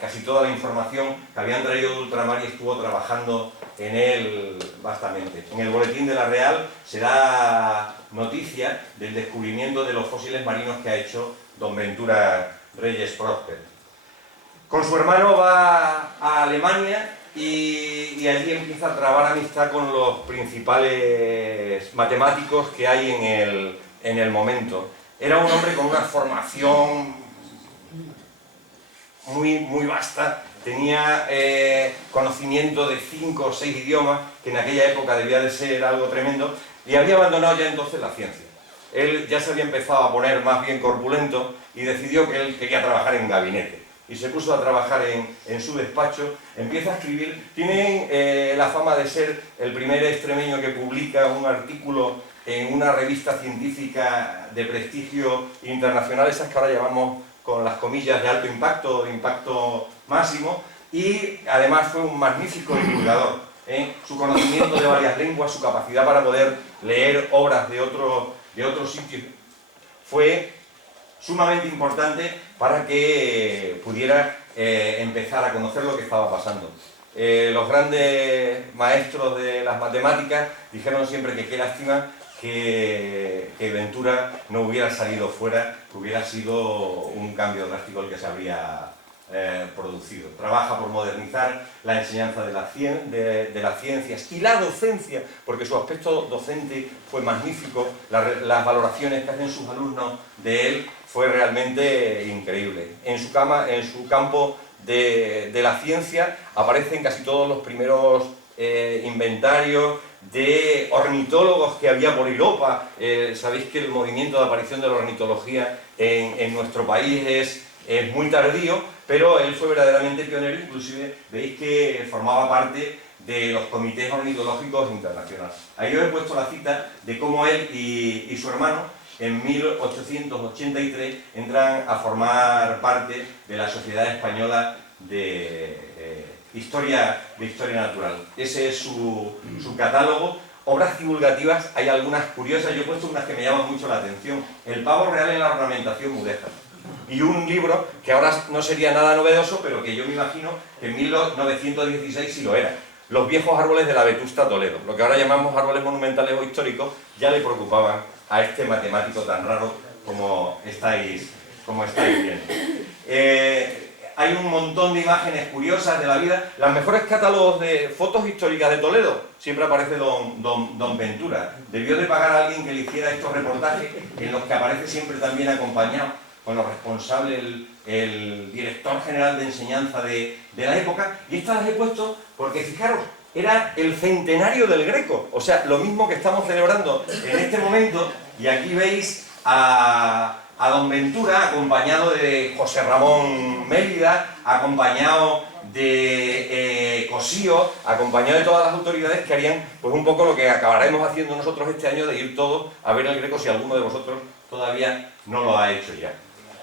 casi toda la información que habían traído de ultramar y estuvo trabajando en él bastante. En el boletín de la Real se da noticia del descubrimiento de los fósiles marinos que ha hecho don Ventura Reyes Próspero. Con su hermano va a Alemania y allí empieza a trabar amistad con los principales matemáticos que hay en el momento. Era un hombre con una formación muy vasta, tenía conocimiento de 5 o 6 idiomas, que en aquella época debía de ser algo tremendo, y había abandonado ya entonces la ciencia. Él ya se había empezado a poner más bien corpulento y decidió que él quería trabajar en gabinete. Y se puso a trabajar en su despacho, empieza a escribir. Tienen la fama de ser el primer extremeño que publica un artículo en una revista científica de prestigio internacional, esas que ahora llamamos con las comillas de alto impacto o de impacto máximo, y además fue un magnífico divulgador. Su conocimiento de varias lenguas, su capacidad para poder leer obras de otros sitios, fue sumamente importante para que pudiera empezar a conocer lo que estaba pasando. Los grandes maestros de las matemáticas dijeron siempre que qué lástima que Ventura no hubiera salido fuera, que hubiera sido un cambio drástico el que se habría producido. Trabaja por modernizar la enseñanza de las ciencias y la docencia, porque su aspecto docente fue magnífico. Las valoraciones que hacen sus alumnos de él fue realmente increíble. En su campo de la ciencia aparecen casi todos los primeros inventarios de ornitólogos que había por Europa. Sabéis que el movimiento de aparición de la ornitología en nuestro país es muy tardío, pero él fue verdaderamente pionero, inclusive veis que formaba parte de los comités ornitológicos internacionales. Ahí os he puesto la cita de cómo él y su hermano en 1883 entran a formar parte de la Sociedad Española de Historia Natural. Ese es su catálogo. Obras divulgativas, hay algunas curiosas, yo he puesto unas que me llaman mucho la atención. El pavo real en la ornamentación mudéjar. Y un libro que ahora no sería nada novedoso, pero que yo me imagino que en 1916 sí lo era. Los viejos árboles de la Vetusta Toledo. Lo que ahora llamamos árboles monumentales o históricos ya le preocupaban a este matemático tan raro como estáis viendo. Hay un montón de imágenes curiosas de la vida. Los mejores catálogos de fotos históricas de Toledo siempre aparece don Ventura. Debió de pagar a alguien que le hiciera estos reportajes en los que aparece siempre también acompañado con los responsables, el director general de enseñanza de la época. Y estas las he puesto porque, fijaros, era el centenario del Greco, o sea, lo mismo que estamos celebrando en este momento, y aquí veis a don Ventura acompañado de José Ramón Mérida, acompañado de Cosío, acompañado de todas las autoridades que harían pues un poco lo que acabaremos haciendo nosotros este año, de ir todos a ver el Greco, si alguno de vosotros todavía no lo ha hecho ya.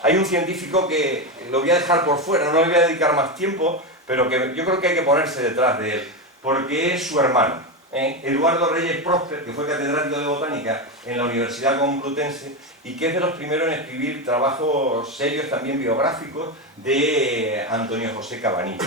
Hay un científico que lo voy a dejar por fuera, no le voy a dedicar más tiempo, pero que yo creo que hay que ponerse detrás de él, porque es su hermano, Eduardo Reyes Próspero, que fue catedrático de botánica en la Universidad Complutense y que es de los primeros en escribir trabajos serios, también biográficos, de Antonio José Cabanillas.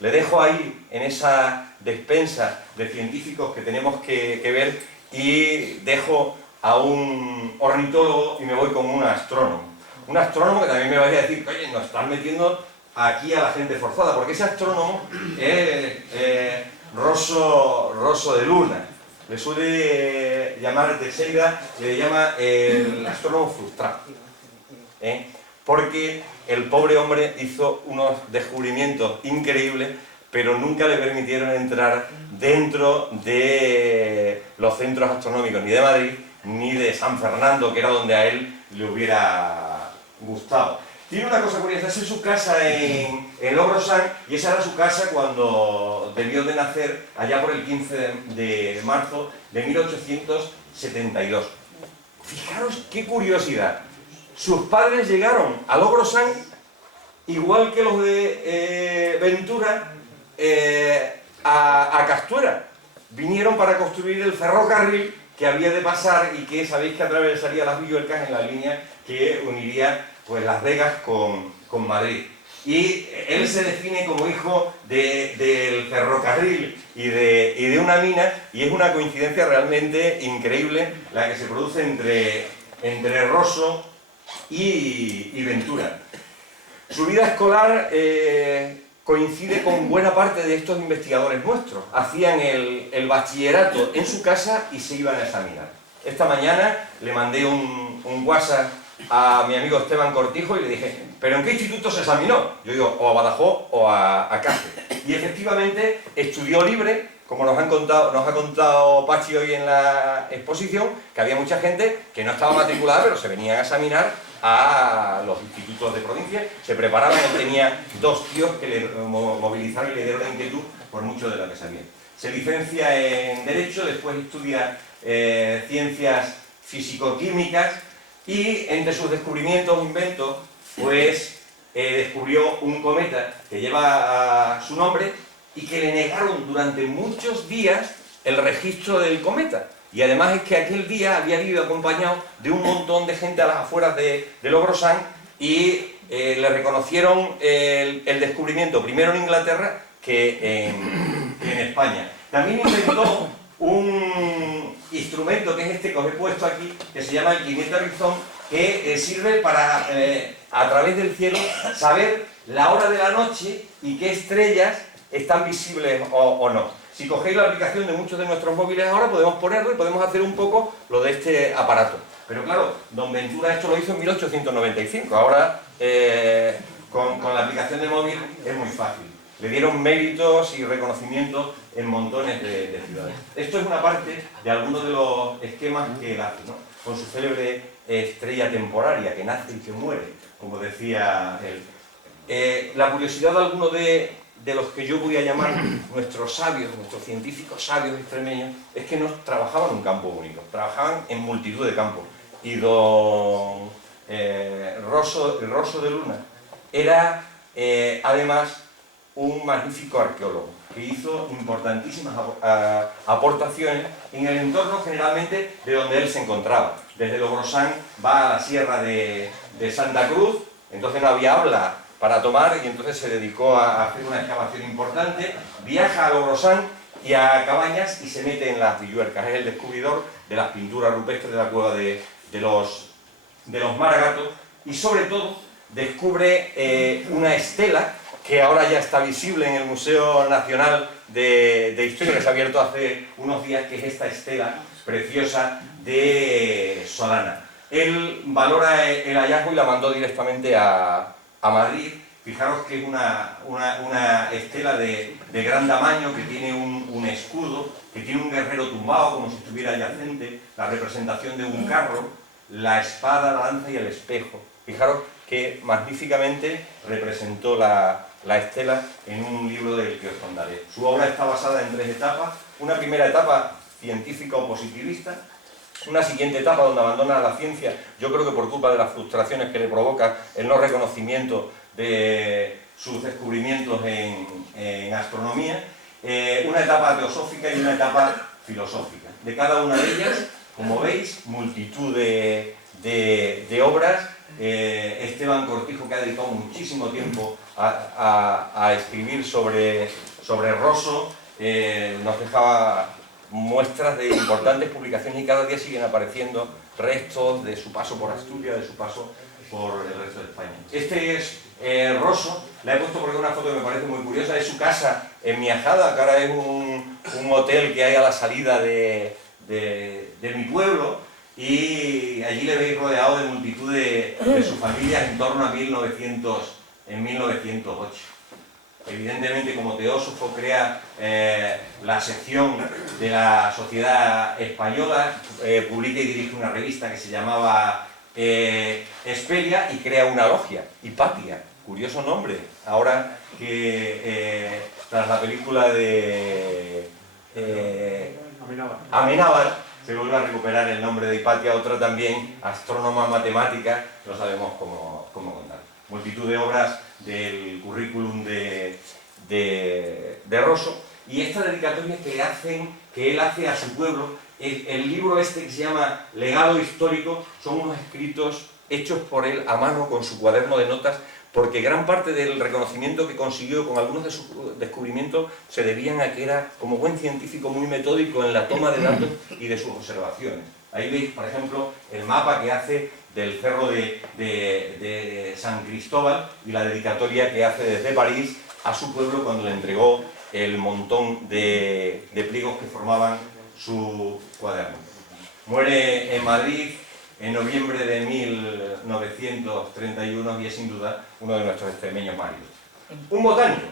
Le dejo ahí, en esa despensa de científicos que tenemos que ver, y dejo a un ornitólogo y me voy con un astrónomo. Un astrónomo que también me vaya a decir, oye, nos están metiendo aquí a la gente forzada, porque ese astrónomo es Rosso de Luna. Le suele llamar Teixeira, le llama el astrónomo frustrado. Porque el pobre hombre hizo unos descubrimientos increíbles, pero nunca le permitieron entrar dentro de los centros astronómicos ni de Madrid ni de San Fernando, que era donde a él le hubiera gustado. Tiene una cosa curiosa, esa es su casa en Logrosán, y esa era su casa cuando debió de nacer allá por el 15 de marzo de 1872. Fijaros qué curiosidad, sus padres llegaron a Logrosán, igual que los de Ventura, a Castuera. Vinieron para construir el ferrocarril que había de pasar y que sabéis que atravesaría las Villuercas en la línea que uniría pues Las Vegas con Madrid. Y él se define como hijo del ferrocarril y de una mina, y es una coincidencia realmente increíble la que se produce entre Rosso y Ventura. Su vida escolar coincide con buena parte de estos investigadores nuestros. Hacían el bachillerato en su casa y se iban a examinar. Esta mañana le mandé un WhatsApp a mi amigo Esteban Cortijo y le dije, ¿pero en qué instituto se examinó? Yo digo, o a Badajoz o a Cáceres. Y efectivamente estudió libre, como nos ha contado Pachi hoy en la exposición, que había mucha gente que no estaba matriculada, pero se venían a examinar a los institutos de provincia, se preparaban. Él tenía dos tíos que le movilizaron y le dieron la inquietud por mucho de lo que sabía. Se licencia en Derecho, después estudia Ciencias Físico-Químicas, y entre sus descubrimientos o inventos, pues descubrió un cometa que lleva su nombre y que le negaron durante muchos días el registro del cometa. Y además es que aquel día había ido acompañado de un montón de gente a las afueras de Logrosán y le reconocieron el descubrimiento primero en Inglaterra que en España. También inventó un instrumento que es este que os he puesto aquí, que se llama el Kinetarizón, que sirve para, a través del cielo, saber la hora de la noche y qué estrellas están visibles o no. Si cogéis la aplicación de muchos de nuestros móviles ahora, podemos ponerlo y podemos hacer un poco lo de este aparato. Pero claro, don Ventura esto lo hizo en 1895, ahora con la aplicación de móvil es muy fácil. Le dieron méritos y reconocimientos en montones de ciudades. Esto es una parte de algunos de los esquemas que él hace, ¿no? Con su célebre estrella temporaria, que nace y que muere, como decía él. La curiosidad de algunos de los que yo voy a llamar nuestros sabios, nuestros científicos sabios extremeños, es que no trabajaban en un campo único, trabajaban en multitud de campos. Y don Rosso de Luna era además un magnífico arqueólogo que hizo importantísimas aportaciones en el entorno generalmente de donde él se encontraba. Desde Logrosán va a la sierra de Santa Cruz, entonces no había habla para tomar y entonces se dedicó a hacer una excavación importante, viaja a Logrosán y a Cabañas y se mete en las Villuercas. Es el descubridor de las pinturas rupestres de la cueva de los Maragatos y sobre todo descubre una estela que ahora ya está visible en el Museo Nacional de Historia, que se ha abierto hace unos días, que es esta estela preciosa de Solana. Él valora el hallazgo y la mandó directamente a Madrid. Fijaros que es una estela de gran tamaño, que tiene un escudo, que tiene un guerrero tumbado como si estuviera adyacente, la representación de un carro, la espada, la lanza y el espejo. Fijaros que magníficamente representó la estela en un libro del que os contaré. Su obra está basada en 3 etapas. Una primera etapa científica o positivista, una siguiente etapa donde abandona la ciencia, yo creo que por culpa de las frustraciones que le provoca el no reconocimiento de sus descubrimientos en astronomía, una etapa teosófica y una etapa filosófica. De cada una de ellas, como veis, multitud de obras. Esteban Cortijo, que ha dedicado muchísimo tiempo a escribir sobre Rosso, nos dejaba muestras de importantes publicaciones y cada día siguen apareciendo restos de su paso por Asturias, de su paso por el resto de España. Este es Rosso, la he puesto porque es una foto que me parece muy curiosa, es su casa en Miajada, que ahora es un hotel que hay a la salida de mi pueblo, y allí le veis rodeado de multitud de su familia en torno a 1908. evidentemente como teósofo crea la sección de la Sociedad Española, publica y dirige una revista que se llamaba Hesperia, y crea una logia, Hipatia, curioso nombre, ahora que tras la película de Amenábar se vuelve a recuperar el nombre de Hipatia, otra también astrónoma matemática, no sabemos cómo contar. Multitud de obras del currículum de Rosso, y esta dedicatoria que él hace a su pueblo, el libro este que se llama Legado Histórico, son unos escritos hechos por él a mano con su cuaderno de notas, porque gran parte del reconocimiento que consiguió con algunos de sus descubrimientos se debían a que era, como buen científico, muy metódico en la toma de datos y de sus observaciones. Ahí veis, por ejemplo, el mapa que hace del cerro de San Cristóbal y la dedicatoria que hace desde París a su pueblo cuando le entregó el montón de pliegos que formaban su cuaderno. Muere en Madrid en noviembre de 1931 y es sin duda uno de nuestros extremeños maridos. Un botánico,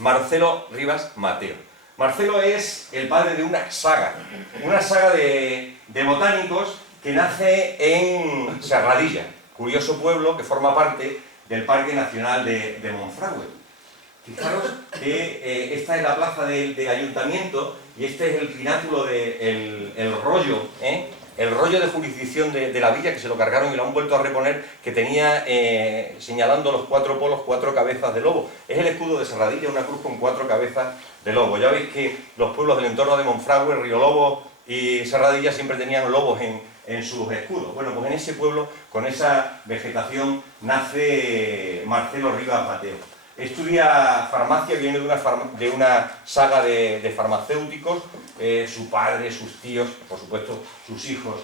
Marcelo Rivas Mateo. Marcelo es el padre de una saga de botánicos que nace en Serradilla, curioso pueblo que forma parte del Parque Nacional de Monfragüe. Fijaros que esta es la plaza del ayuntamiento y este es el pináculo el rollo de jurisdicción de la villa, que se lo cargaron y lo han vuelto a reponer, que tenía señalando los 4 polos 4 cabezas de lobo. Es el escudo de Serradilla, una cruz con 4 cabezas de lobo. Ya veis que los pueblos del entorno de Monfragüe, Río Lobo y Serradilla siempre tenían lobos en sus escudos. Bueno, pues en ese pueblo, con esa vegetación, nace Marcelo Rivas Mateo. Estudia farmacia, viene de una saga de farmacéuticos, su padre, sus tíos, por supuesto sus hijos,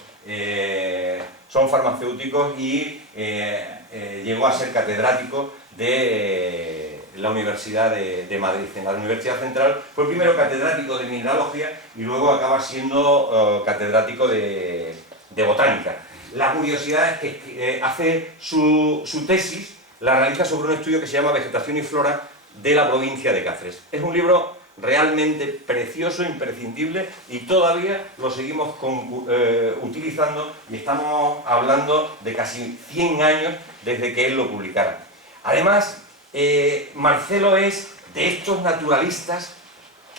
son farmacéuticos y llegó a ser catedrático de la Universidad de Madrid. En la Universidad Central fue primero catedrático de mineralogía y luego acaba siendo catedrático de botánica. La curiosidad es que hace su tesis, la realiza sobre un estudio que se llama Vegetación y Flora de la provincia de Cáceres. Es un libro realmente precioso, imprescindible, y todavía lo seguimos utilizando, y estamos hablando de casi 100 años desde que él lo publicara. Además, Marcelo es de estos naturalistas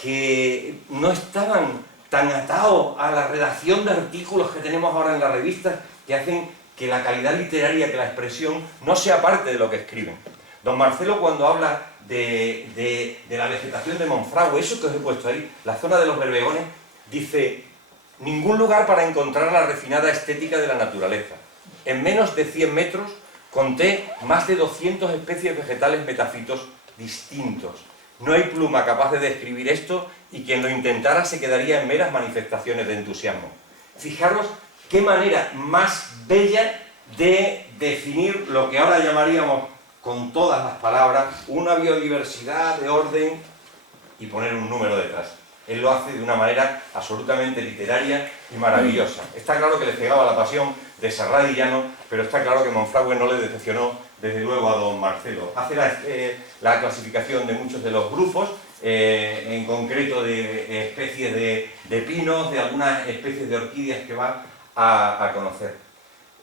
que no estaban tan atados a la redacción de artículos que tenemos ahora en las revistas, que hacen que la calidad literaria, que la expresión, no sea parte de lo que escriben. Don Marcelo, cuando habla de la vegetación de Monfragüe, eso que os he puesto ahí, la zona de los berbegones, dice: ningún lugar para encontrar la refinada estética de la naturaleza. En menos de 100 metros conté más de 200 especies vegetales metafitos distintos. No hay pluma capaz de describir esto, y quien lo intentara se quedaría en meras manifestaciones de entusiasmo. Fijaros qué manera más bella de definir lo que ahora llamaríamos, con todas las palabras, una biodiversidad de orden y poner un número detrás. Él lo hace de una manera absolutamente literaria y maravillosa. Está claro que le pegaba la pasión de Serradillano, pero está claro que Monfragüe no le decepcionó desde luego a don Marcelo. Hace la clasificación de muchos de los grupos, en concreto de especies de pinos, de algunas especies de orquídeas que va a conocer.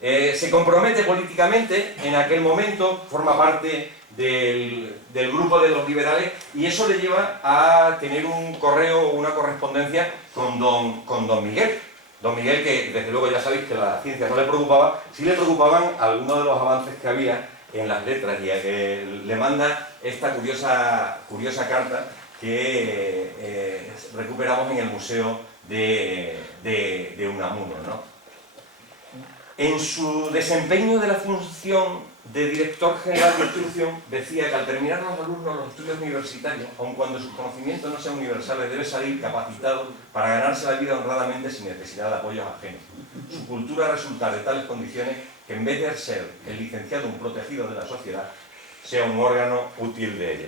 Se compromete políticamente en aquel momento, forma parte del grupo de los liberales, y eso le lleva a tener un correo, una correspondencia con don Miguel. Don Miguel, que desde luego ya sabéis que la ciencia no le preocupaba, sí le preocupaban algunos de los avances que había en las letras, y le manda esta curiosa carta que recuperamos en el Museo de Unamuno, ¿no? En su desempeño de la función de director general de instrucción, decía que al terminar los alumnos los estudios universitarios, aun cuando sus conocimientos no sean universales, debe salir capacitado para ganarse la vida honradamente sin necesidad de apoyos ajenos. Su cultura resulta de tales condiciones que, en vez de ser el licenciado un protegido de la sociedad, sea un órgano útil de ella.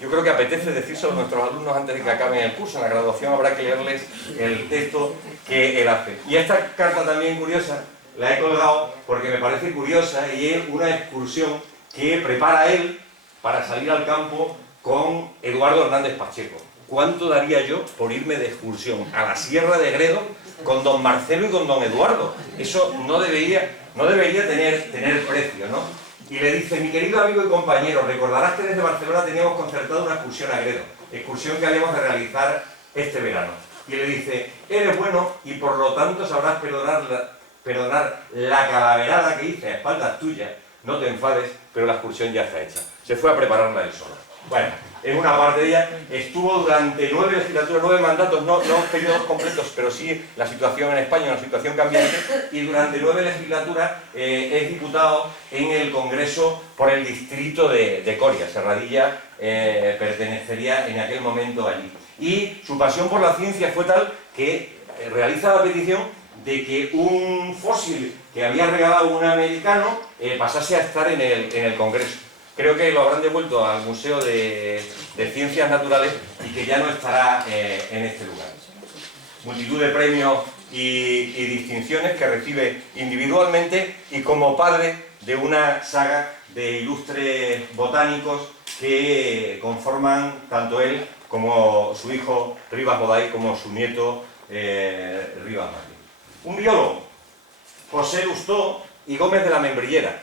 Yo creo que apetece decírselo a nuestros alumnos antes de que acaben el curso. En la graduación habrá que leerles el texto que él hace. Y esta carta también curiosa la he colgado porque me parece curiosa, y es una excursión que prepara él para salir al campo con Eduardo Hernández Pacheco. ¿Cuánto daría yo por irme de excursión a la Sierra de Gredo con don Marcelo y con don Eduardo? Eso no debería tener precio, ¿no? Y le dice, mi querido amigo y compañero, recordarás que desde Barcelona teníamos concertado una excursión a Gredo, excursión que habíamos de realizar este verano. Y le dice, eres bueno y por lo tanto sabrás perdonar la calaverada que hice a espaldas tuyas. No te enfades, pero la excursión ya está hecha. Se fue a prepararla él solo. Bueno, es una parte de ella. Estuvo durante 9 legislaturas, 9 mandatos, no periodos completos, pero sí la situación en España, una situación cambiante, y durante 9 legislaturas es diputado en el Congreso por el distrito de Coria. Serradilla pertenecería en aquel momento allí. Y su pasión por la ciencia fue tal que realiza la petición de que un fósil que había regalado un americano pasase a estar en el Congreso. Creo que lo habrán devuelto al Museo de Ciencias Naturales y que ya no estará en este lugar. Multitud de premios y distinciones que recibe individualmente y como padre de una saga de ilustres botánicos que conforman tanto él como su hijo Rivas Goday, como su nieto Rivas Martín. Un biólogo, José Lustó y Gómez de la Membrillera.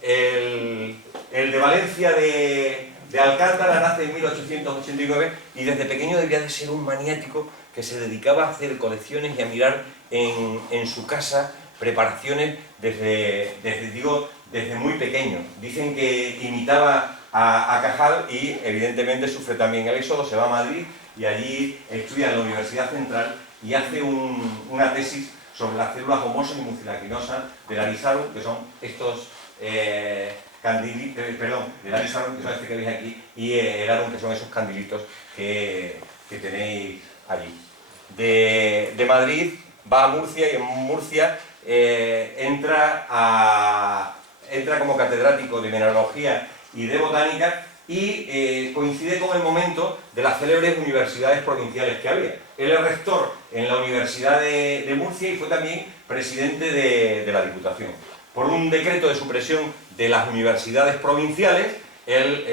El de Valencia de Alcántara nace en 1889 y desde pequeño debía de ser un maniático que se dedicaba a hacer colecciones y a mirar en su casa preparaciones desde muy pequeño. Dicen que imitaba a Cajal y evidentemente sufre también el éxodo, se va a Madrid y allí estudia en la Universidad Central y hace una tesis sobre las células homosas y mucilaginosas del Arisarum, que son estos el Arisarum, que son este que veis aquí, y el Arum, que son esos candilitos que tenéis allí. De Madrid va a Murcia y en Murcia entra como catedrático de mineralogía y de botánica y coincide con el momento de las célebres universidades provinciales que había. Él es rector en la Universidad de Murcia y fue también presidente de la Diputación. Por un decreto de supresión de las universidades provinciales, él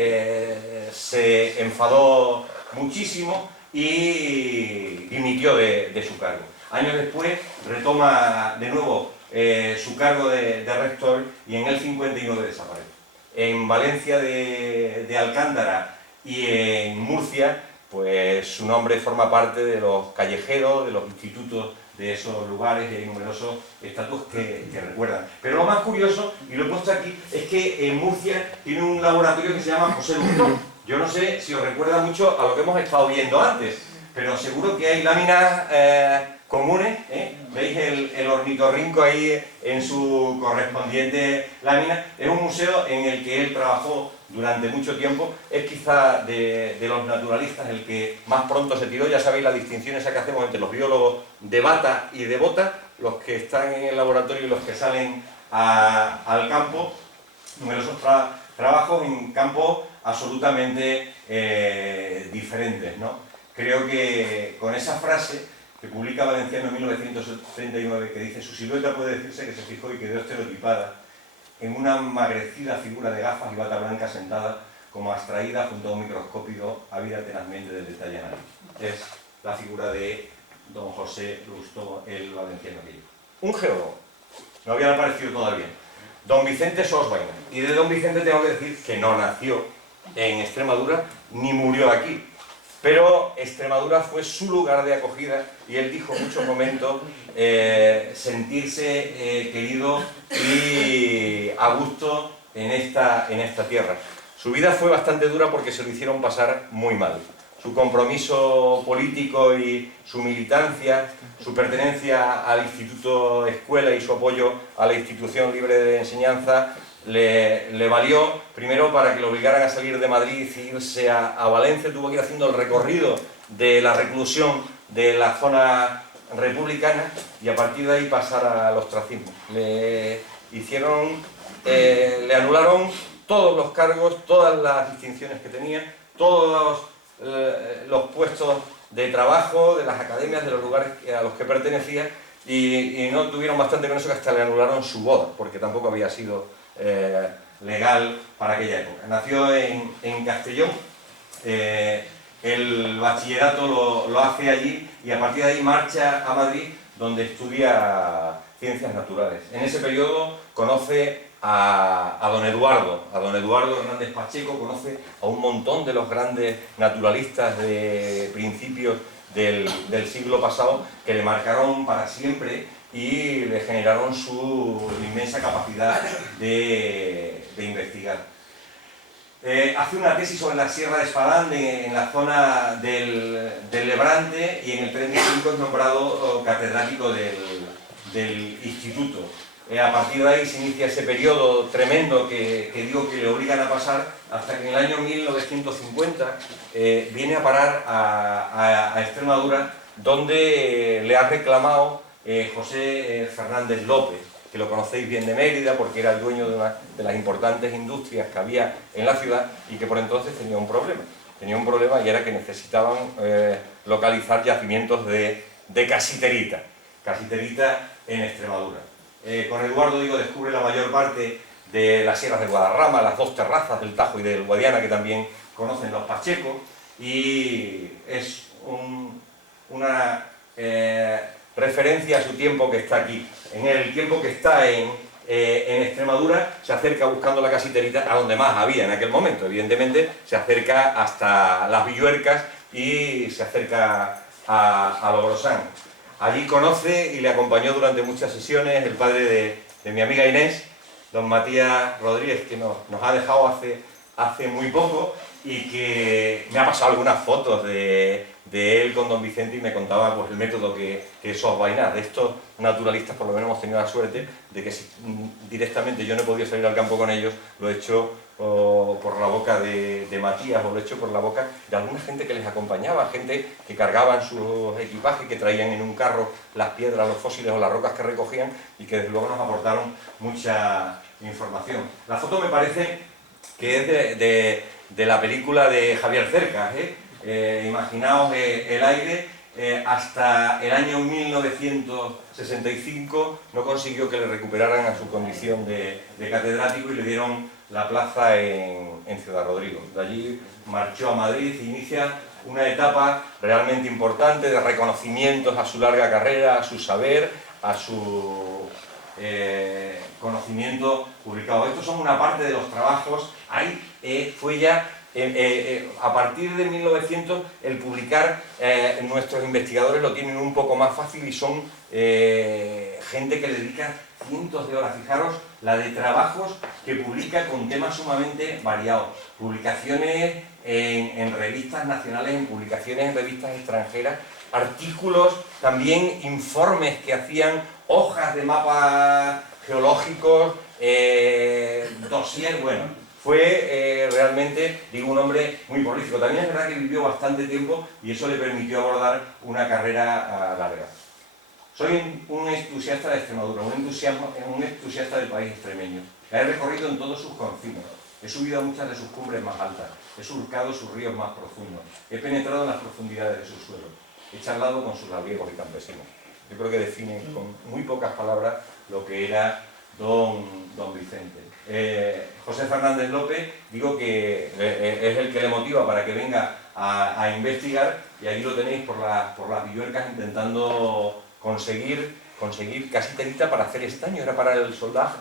se enfadó muchísimo y dimitió de su cargo. Años después retoma de nuevo su cargo de rector y en el 59 desaparece. En Valencia de Alcántara y en Murcia, pues su nombre forma parte de los callejeros, de los institutos de esos lugares y hay numerosos estatutos que recuerdan. Pero lo más curioso, y lo he puesto aquí, es que en Murcia tiene un laboratorio que se llama José Lustó. Yo no sé si os recuerda mucho a lo que hemos estado viendo antes, pero seguro que hay láminas comunes, veis el ornitorrinco ahí en su correspondiente lámina. Es un museo en el que él trabajó durante mucho tiempo, es quizá de los naturalistas el que más pronto se tiró. Ya sabéis la distinción esa que hacemos entre los biólogos de bata y de bota, los que están en el laboratorio y los que salen al campo. Numerosos trabajos en campos absolutamente diferentes, ¿no? Creo que con esa frase que publica Valenciano en 1939, que dice: su silueta puede decirse que se fijó y quedó estereotipada en una magrecida figura de gafas y bata blanca sentada como abstraída junto a un microscopio ávida tenazmente del detalle análisis. Es la figura de don José Lustó, el valenciano que llegó. Un geólogo, no había aparecido todavía, don Vicente Sosbain. Y de don Vicente tengo que decir que no nació en Extremadura ni murió aquí. Pero Extremadura fue su lugar de acogida y él dijo en muchos momentos sentirse querido y a gusto en esta tierra. Su vida fue bastante dura porque se lo hicieron pasar muy mal. Su compromiso político y su militancia, su pertenencia al Instituto Escuela y su apoyo a la institución libre de enseñanza le valió, primero, para que lo obligaran a salir de Madrid y irse a Valencia. Tuvo que ir haciendo el recorrido de la reclusión de la zona republicana y a partir de ahí pasar al ostracismo. Le anularon todos los cargos, todas las distinciones que tenía, todos los puestos de trabajo, de las academias, de los lugares a los que pertenecía, y no tuvieron bastante con eso que hasta le anularon su boda, porque tampoco había sido legal para aquella época. Nació en Castellón el bachillerato lo hace allí y a partir de ahí marcha a Madrid, donde estudia ciencias naturales. En ese periodo conoce a don Eduardo Hernández Pacheco, conoce a un montón de los grandes naturalistas de principios del siglo pasado que le marcaron para siempre y le generaron su inmensa capacidad de investigar. Hace una tesis sobre la Sierra de Espadán en la zona del Levante y en el 35 es nombrado catedrático del instituto. A partir de ahí se inicia ese periodo tremendo que digo que le obligan a pasar hasta que en el año 1950 viene a parar a Extremadura, donde le ha reclamado José Fernández López, que lo conocéis bien de Mérida porque era el dueño de una de las importantes industrias que había en la ciudad y que por entonces tenía un problema. Tenía un problema y era que necesitaban localizar yacimientos de casiterita en Extremadura. Con Eduardo, descubre la mayor parte de las sierras de Guadarrama, las dos terrazas del Tajo y del Guadiana, que también conocen los Pacheco, y es una referencia a su tiempo que está aquí. En el tiempo que está en Extremadura, se acerca buscando la casiterita a donde más había en aquel momento. Evidentemente, se acerca hasta las Villuercas y se acerca a Logrosán. Allí conoce y le acompañó durante muchas sesiones el padre de mi amiga Inés, don Matías Rodríguez, que nos ha dejado hace muy poco y que me ha pasado algunas fotos de él con don Vicente y me contaba pues, el método que esos vainas. De estos naturalistas por lo menos hemos tenido la suerte de que si directamente yo no he podido salir al campo con ellos, lo he hecho por la boca de Matías, o lo he hecho por la boca de alguna gente que les acompañaba, gente que cargaban sus equipajes, que traían en un carro las piedras, los fósiles o las rocas que recogían y que desde luego nos aportaron mucha información. La foto me parece que es de la película de Javier Cercas, imaginaos el aire. Hasta el año 1965 no consiguió que le recuperaran a su condición de catedrático y le dieron la plaza en Ciudad Rodrigo. De allí marchó a Madrid e inicia una etapa realmente importante de reconocimientos a su larga carrera, a su saber, a su conocimiento publicado. Estos son una parte de los trabajos. Ahí fue ya a partir de 1900 el publicar, nuestros investigadores lo tienen un poco más fácil y son gente que le dedica cientos de horas. Fijaros la de trabajos que publica con temas sumamente variados. Publicaciones en revistas nacionales, en publicaciones en revistas extranjeras, artículos, también informes que hacían, hojas de mapas geológicos, dossier, bueno. Fue realmente, digo, un hombre muy prolífico. También es verdad que vivió bastante tiempo y eso le permitió abordar una carrera larga. Soy un entusiasta de Extremadura, un entusiasta del país extremeño. La he recorrido en todos sus confines. He subido a muchas de sus cumbres más altas. He surcado sus ríos más profundos. He penetrado en las profundidades de sus suelos. He charlado con sus labriegos y campesinos. Yo creo que define con muy pocas palabras lo que era don Vicente. José Fernández López, digo que es el que le motiva para que venga a investigar, y ahí lo tenéis por las Villuercas intentando conseguir casiterita para hacer estaño, era para soldar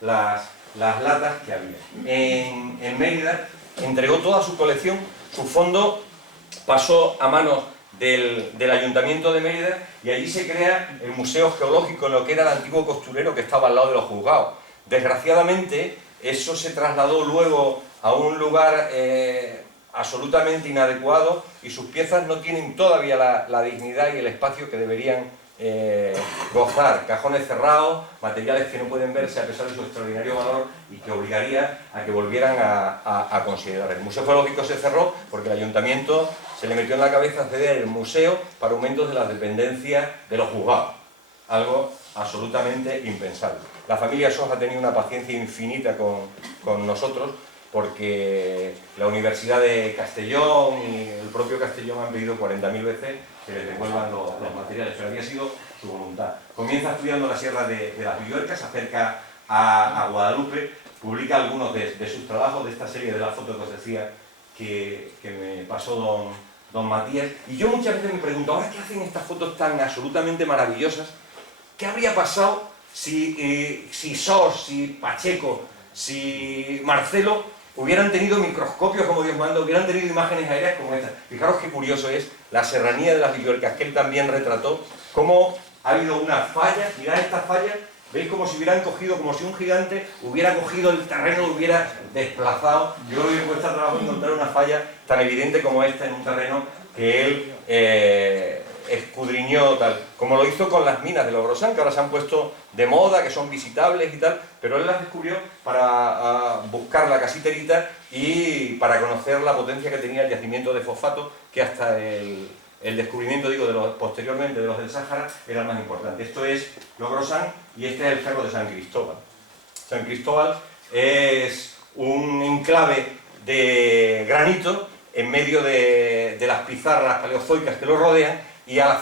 las latas que había. En Mérida entregó toda su colección, su fondo pasó a manos del Ayuntamiento de Mérida y allí se crea el Museo Geológico en lo que era el antiguo costurero que estaba al lado de los juzgados. Desgraciadamente, eso se trasladó luego a un lugar absolutamente inadecuado y sus piezas no tienen todavía la dignidad y el espacio que deberían gozar. Cajones cerrados, materiales que no pueden verse a pesar de su extraordinario valor y que obligaría a que volvieran a considerar. El Museo Geológico se cerró porque el Ayuntamiento se le metió en la cabeza ceder el museo para aumentos de las dependencias de los juzgados. Algo absolutamente impensable. La familia Sos ha tenido una paciencia infinita con nosotros porque la Universidad de Castellón y el propio Castellón han pedido 40.000 veces que les devuelvan los materiales, pero había sido su voluntad. Comienza estudiando la Sierra de las Villuercas, se acerca a Guadalupe, publica algunos de sus trabajos, de esta serie de la foto que os decía que me pasó don Matías, y yo muchas veces me pregunto, ahora que hacen estas fotos tan absolutamente maravillosas, ¿qué habría pasado si Sos, si Pacheco, si Marcelo hubieran tenido microscopios como Dios manda, hubieran tenido imágenes aéreas como esta? Fijaros qué curioso es la serranía de las Villuercas, que él también retrató, cómo ha habido una falla, mirad estas fallas, veis como si hubieran cogido, como si un gigante hubiera cogido el terreno, lo hubiera desplazado. Yo creo que cuesta trabajo encontrar una falla tan evidente como esta en un terreno que él escudriñó tal, como lo hizo con las minas de Logrosán, que ahora se han puesto de moda, que son visitables y tal, pero él las descubrió para buscar la casiterita y para conocer la potencia que tenía el yacimiento de fosfato, que hasta el descubrimiento, digo, posteriormente de los del Sáhara, era el más importante. Esto es Logrosán y este es el cerro de San Cristóbal. San Cristóbal es un enclave de granito en medio de las pizarras paleozoicas que lo rodean, y al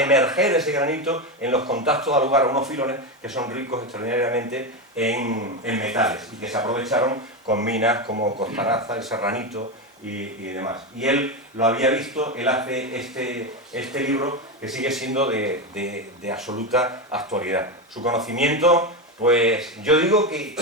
emerger ese granito, en los contactos da lugar a unos filones que son ricos extraordinariamente en metales y que se aprovecharon con minas como Costaraza, el Serranito y demás. Y él lo había visto, él hace este libro que sigue siendo de absoluta actualidad. Su conocimiento, pues yo digo que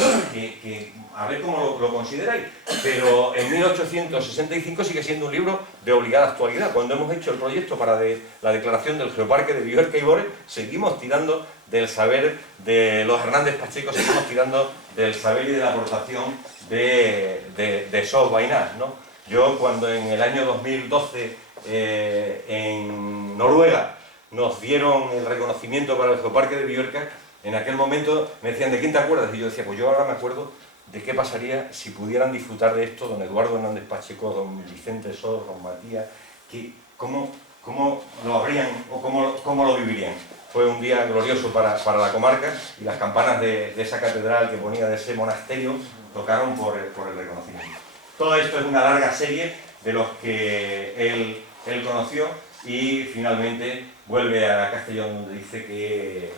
a ver cómo lo consideráis, pero en 1865 sigue siendo un libro de obligada actualidad. Cuando hemos hecho el proyecto para la declaración del Geoparque de Villuerca y Bore, seguimos tirando del saber de los Hernández Pacheco, seguimos tirando del saber y de la aportación de Sos Bainás, ¿no? Yo cuando en el año 2012 en Noruega nos dieron el reconocimiento para el Geoparque de Villuerca, en aquel momento me decían, ¿de quién te acuerdas? Y yo decía, pues yo ahora me acuerdo de qué pasaría si pudieran disfrutar de esto don Eduardo Hernández Pacheco, don Vicente Sos, don Matías, cómo lo habrían o cómo lo vivirían. Fue un día glorioso para la comarca, y las campanas de esa catedral que ponía de ese monasterio tocaron por el reconocimiento. Todo esto es una larga serie de los que él conoció, y finalmente vuelve a Castellón, donde dice que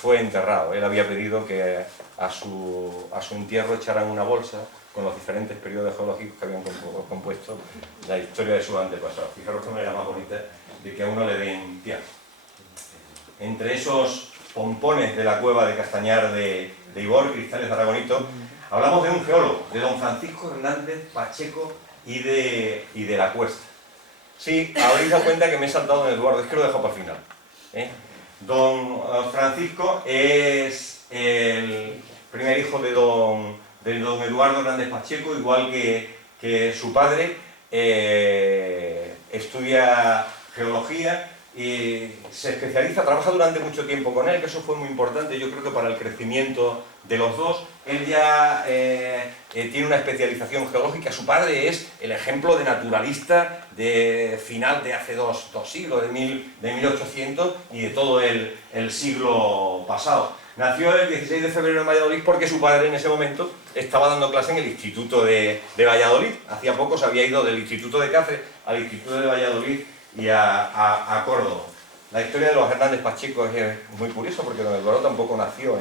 fue enterrado. Él había pedido que a su entierro echaran una bolsa con los diferentes periodos geológicos que habían compuesto la historia de sus antepasados. Fijaros que manera más bonita de que a uno le den tierra. Entre esos pompones de la cueva de Castañar de Ibor, cristales de Aragonito, hablamos de un geólogo, de don Francisco Hernández Pacheco y de la Cuesta. Sí, habréis dado cuenta que me he saltado don Eduardo, es que lo dejo para el final. Don Francisco es el primer hijo de don Eduardo Hernández Pacheco, igual que su padre. Estudia geología y se especializa, trabaja durante mucho tiempo con él, que eso fue muy importante, yo creo que para el crecimiento de los dos. Él ya tiene una especialización geológica. Su padre es el ejemplo de naturalista de final de hace dos siglos, de 1800 y de todo el siglo pasado. Nació el 16 de febrero en Valladolid porque su padre en ese momento estaba dando clase en el Instituto de Valladolid. Hacía poco se había ido del Instituto de Cáceres al Instituto de Valladolid y a Córdoba. La historia de los Hernández Pacheco es muy curiosa porque don Eduardo tampoco nació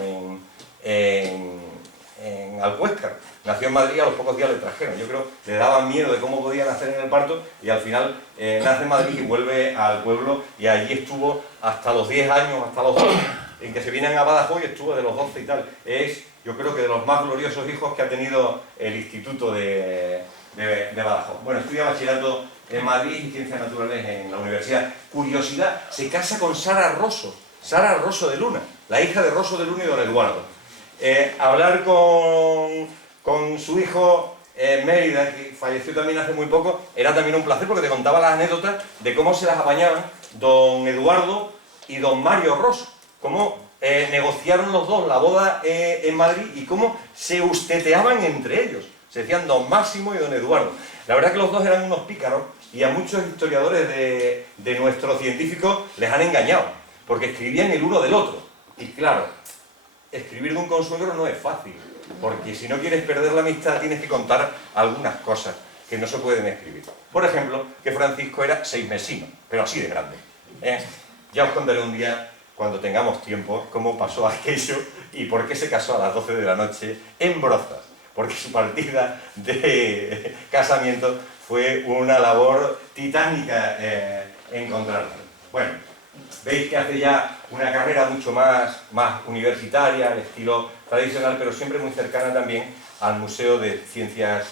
en Alcuéscar. Nació en Madrid, a los pocos días le trajeron. Yo creo que le daban miedo de cómo podía nacer en el parto, y al final nace en Madrid y vuelve al pueblo, y allí estuvo hasta los 10 años, hasta los 12, en que se vienen a Badajoz, y estuvo de los 12 y tal. Es, yo creo que de los más gloriosos hijos que ha tenido el Instituto de Badajoz. Bueno, estudia bachillerato en Madrid y Ciencias Naturales en la universidad. Curiosidad, se casa con Sara Rosso de Luna, la hija de Rosso de Luna y don Eduardo. Hablar con su hijo Mérida, que falleció también hace muy poco, era también un placer porque te contaba las anécdotas de cómo se las apañaban don Eduardo y don Mario Rosso, cómo negociaron los dos la boda en Madrid y cómo se usteteaban entre ellos. Se decían don Máximo y don Eduardo. La verdad que los dos eran unos pícaros, y a muchos historiadores de nuestros científicos les han engañado, porque escribían el uno del otro. Y claro, escribir de un consuegro no es fácil, porque si no quieres perder la amistad tienes que contar algunas cosas que no se pueden escribir. Por ejemplo, que Francisco era seismesino, pero así de grande. Ya os contaré un día, cuando tengamos tiempo, cómo pasó aquello y por qué se casó a las 12 de la noche en Brozas. porque su partida de casamiento fue una labor titánica encontrarla. Bueno, veis que hace ya una carrera mucho más universitaria, al estilo tradicional, pero siempre muy cercana también al Museo de Ciencias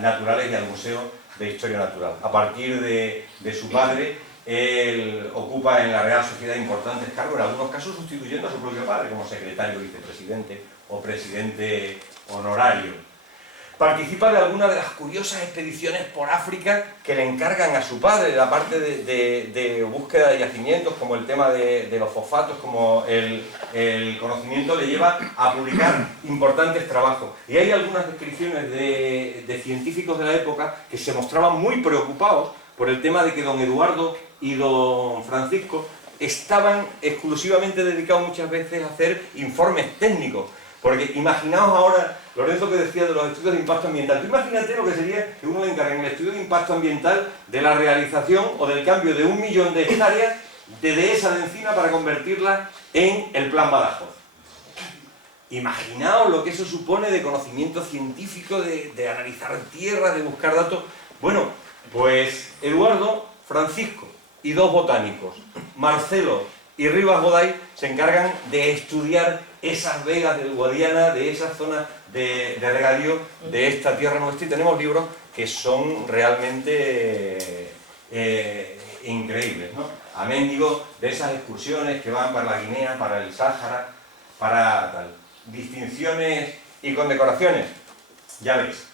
Naturales y al Museo de Historia Natural. A partir de su padre, él ocupa en la Real Sociedad importantes cargos, en algunos casos sustituyendo a su propio padre como secretario, vicepresidente o presidente honorario. Participa de algunas de las curiosas expediciones por África que le encargan a su padre, la parte de búsqueda de yacimientos, como el tema de los fosfatos, como el conocimiento le lleva a publicar importantes trabajos. Y hay algunas descripciones de científicos de la época que se mostraban muy preocupados por el tema de que don Eduardo y don Francisco estaban exclusivamente dedicados muchas veces a hacer informes técnicos. Porque imaginaos ahora, Lorenzo, que decía de los estudios de impacto ambiental. Tú imagínate lo que sería que uno le encargue en el estudio de impacto ambiental de la realización o del cambio de 1 millón de hectáreas de dehesa de encina para convertirla en el Plan Badajoz. Imaginaos lo que eso supone de conocimiento científico, de analizar tierra, de buscar datos. Bueno, pues Eduardo, Francisco y 2 botánicos, Marcelo y Rivas Goday, se encargan de estudiar esas vegas del Guadiana, de esa zona de regadío de esta tierra nuestra, y tenemos libros que son realmente increíbles, ¿no? Amén, digo, de esas excursiones que van para la Guinea, para el Sáhara, para tal. Distinciones y condecoraciones, ya veis,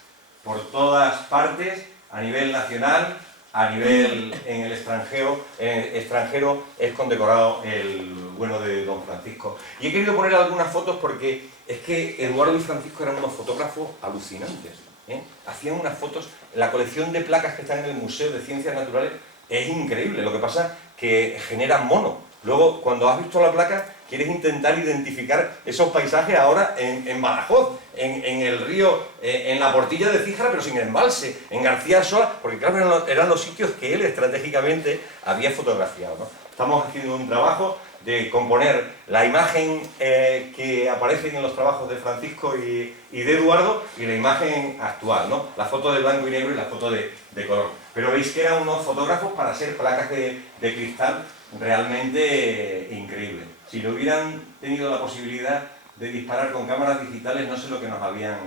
por todas partes, a nivel nacional, a nivel en el extranjero es condecorado el bueno de don Francisco. Y he querido poner algunas fotos porque es que Eduardo y Francisco eran unos fotógrafos alucinantes, ¿eh? Hacían unas fotos, la colección de placas que están en el Museo de Ciencias Naturales es increíble, lo que pasa que generan mono. Luego, cuando has visto la placa, quieres intentar identificar esos paisajes ahora en Badajoz, en el río, en la Portilla de Cíjara, pero sin embalse, en García Sola, porque claro, eran los sitios que él estratégicamente había fotografiado, ¿no? Estamos haciendo un trabajo de componer la imagen que aparece en los trabajos de Francisco y de Eduardo y la imagen actual, ¿no? La foto de blanco y negro y la foto de color. Pero veis que eran unos fotógrafos para hacer placas de cristal realmente increíbles. Si lo hubieran tenido la posibilidad de disparar con cámaras digitales, no sé lo que nos habían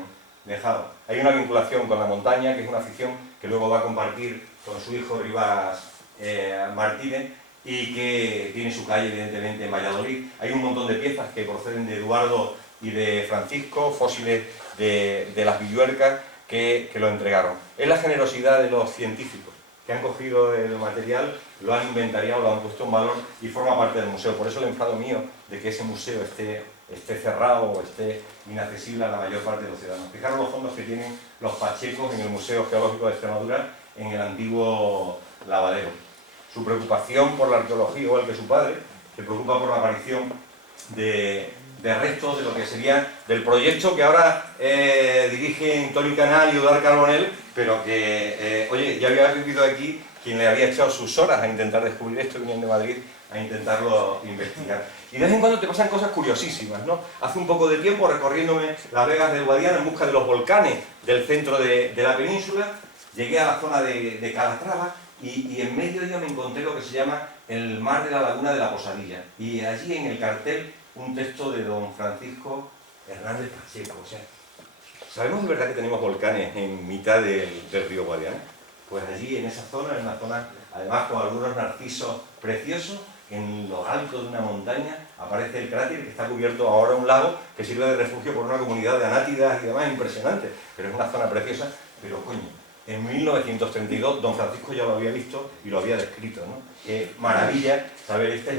dejado. Hay una vinculación con la montaña, que es una afición que luego va a compartir con su hijo Rivas Martínez, y que tiene su calle evidentemente en Valladolid. Hay un montón de piezas que proceden de Eduardo y de Francisco, fósiles de las Villuercas que lo entregaron. Es la generosidad de los científicos que han cogido el material, lo han inventariado, lo han puesto en valor y forma parte del museo. Por eso el enfado mío de que ese museo esté cerrado o esté inaccesible a la mayor parte de los ciudadanos. Fijaros los fondos que tienen los pachecos en el Museo Geológico de Extremadura, en el antiguo lavadero. Su preocupación por la arqueología, igual que su padre, se preocupa por la aparición de restos de lo que sería del proyecto que ahora dirigen Toni Canal y Eudald Carbonell, pero que, oye, ya había vivido aquí quien le había echado sus horas a intentar descubrir esto, venían de Madrid a intentarlo investigar. Y de vez en cuando te pasan cosas curiosísimas, ¿no? Hace un poco de tiempo, recorriéndome las vegas del Guadiana en busca de los volcanes del centro de la península, llegué a la zona de Calatrava y en medio de ello me encontré lo que se llama el mar de la laguna de la Posadilla. Y allí en el cartel un texto de don Francisco Hernández Pacheco. O sea, ¿sabemos de verdad que tenemos volcanes en mitad del río Guadiana? Pues allí, en esa zona, en una zona, además con algunos narcisos preciosos, en lo alto de una montaña aparece el cráter que está cubierto ahora un lago que sirve de refugio por una comunidad de anátidas y demás impresionante. Pero es una zona preciosa, pero coño, en 1932 don Francisco ya lo había visto y lo había descrito, ¿no? Qué maravilla saber, este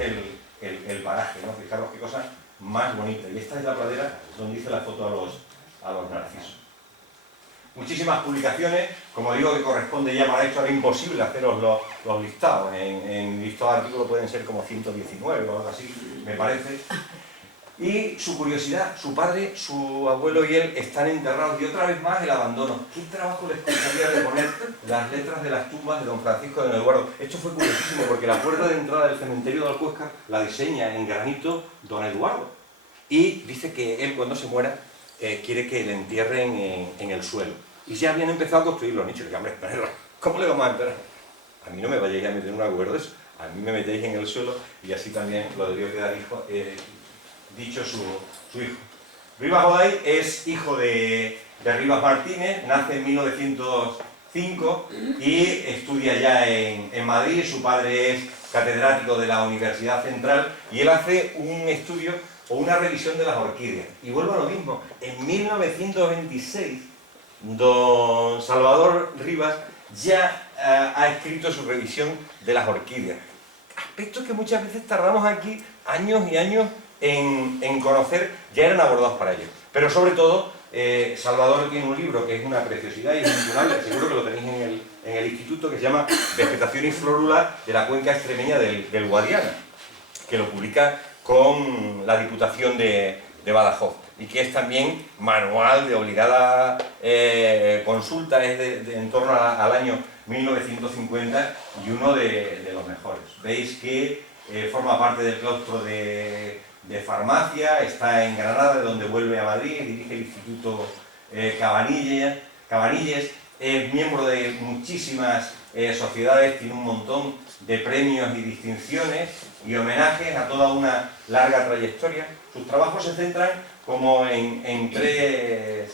es el paraje, ¿no? Fijaros qué cosa más bonita. Y esta es la pradera donde hice la foto a los narcisos. Muchísimas publicaciones, como digo, que corresponde ya para esto, era imposible haceros los listados. En listado de artículos pueden ser como 119 o algo así, me parece. Y su curiosidad, su padre, su abuelo y él están enterrados, y otra vez más el abandono. ¿Qué trabajo les costaría de poner las letras de las tumbas de don Francisco y de don Eduardo? Esto fue curiosísimo porque la puerta de entrada del cementerio de Alcuéscar la diseña en granito don Eduardo. Y dice que él, cuando se muera, quiere que le entierren en el suelo. Y ya habían empezado a construir los nichos. Y hombre, ¿cómo le vamos a enterrar? A mí no me vayáis a meter en un agujero de eso. A mí me metéis en el suelo y así también lo debió quedar dicho su hijo. Rivas Goday es hijo de Rivas Martínez, nace en 1905 y estudia ya en Madrid. Su padre es catedrático de la Universidad Central y él hace un estudio o una revisión de las orquídeas. Y vuelvo a lo mismo, en 1926 don Salvador Rivas ya ha escrito su revisión de las orquídeas. Aspectos que muchas veces tardamos aquí años y años en conocer, ya eran abordados para ello. Pero sobre todo, Salvador tiene un libro que es una preciosidad y es incurable, seguro que lo tenéis en el instituto, que se llama Vegetación y Flórula de la cuenca extremeña del Guadiana, que lo publica con la Diputación de Badajoz, y que es también manual de obligada consulta, es en torno al año 1950 y uno de los mejores. Veis que forma parte del claustro de farmacia, está en Granada, de donde vuelve a Madrid, dirige el Instituto Cabanilles, es miembro de muchísimas sociedades, tiene un montón de premios y distinciones y homenajes a toda una larga trayectoria. Sus trabajos se centran como en tres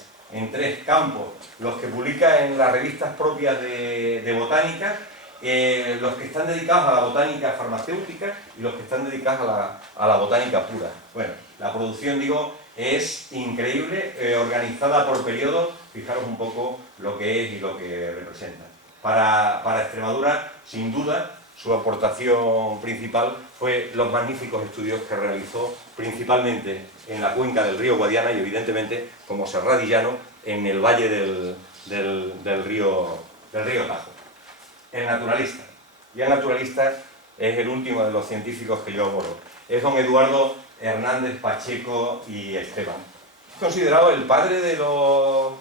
campos: los que publica en las revistas propias de botánica, los que están dedicados a la botánica farmacéutica y los que están dedicados a la botánica pura. Bueno, la producción, digo, es increíble, organizada por periodos. Fijaros un poco lo que es y lo que representa. Para Extremadura, sin duda, su aportación principal fue los magníficos estudios que realizó principalmente en la cuenca del río Guadiana y evidentemente como serradillano en el valle del río Tajo. El naturalista. Y el naturalista es el último de los científicos que yo abordo. Es don Eduardo Hernández Pacheco y Esteban. Es considerado el padre de los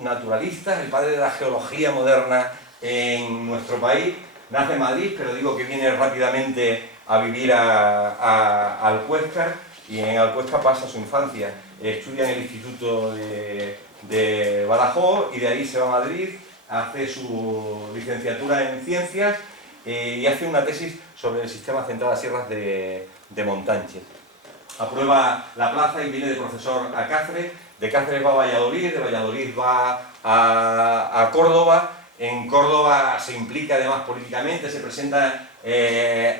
naturalistas, el padre de la geología moderna en nuestro país. Nace en Madrid, pero digo que viene rápidamente a vivir a Alcuéscar, y en Alcuéscar pasa su infancia. Estudia en el Instituto de Badajoz y de ahí se va a Madrid, hace su licenciatura en Ciencias y hace una tesis sobre el sistema central a sierras de Montánchez. Aprueba la plaza y viene de profesor a Cáceres, de Cáceres va a Valladolid, de Valladolid va a Córdoba. En Córdoba se implica además políticamente, se presenta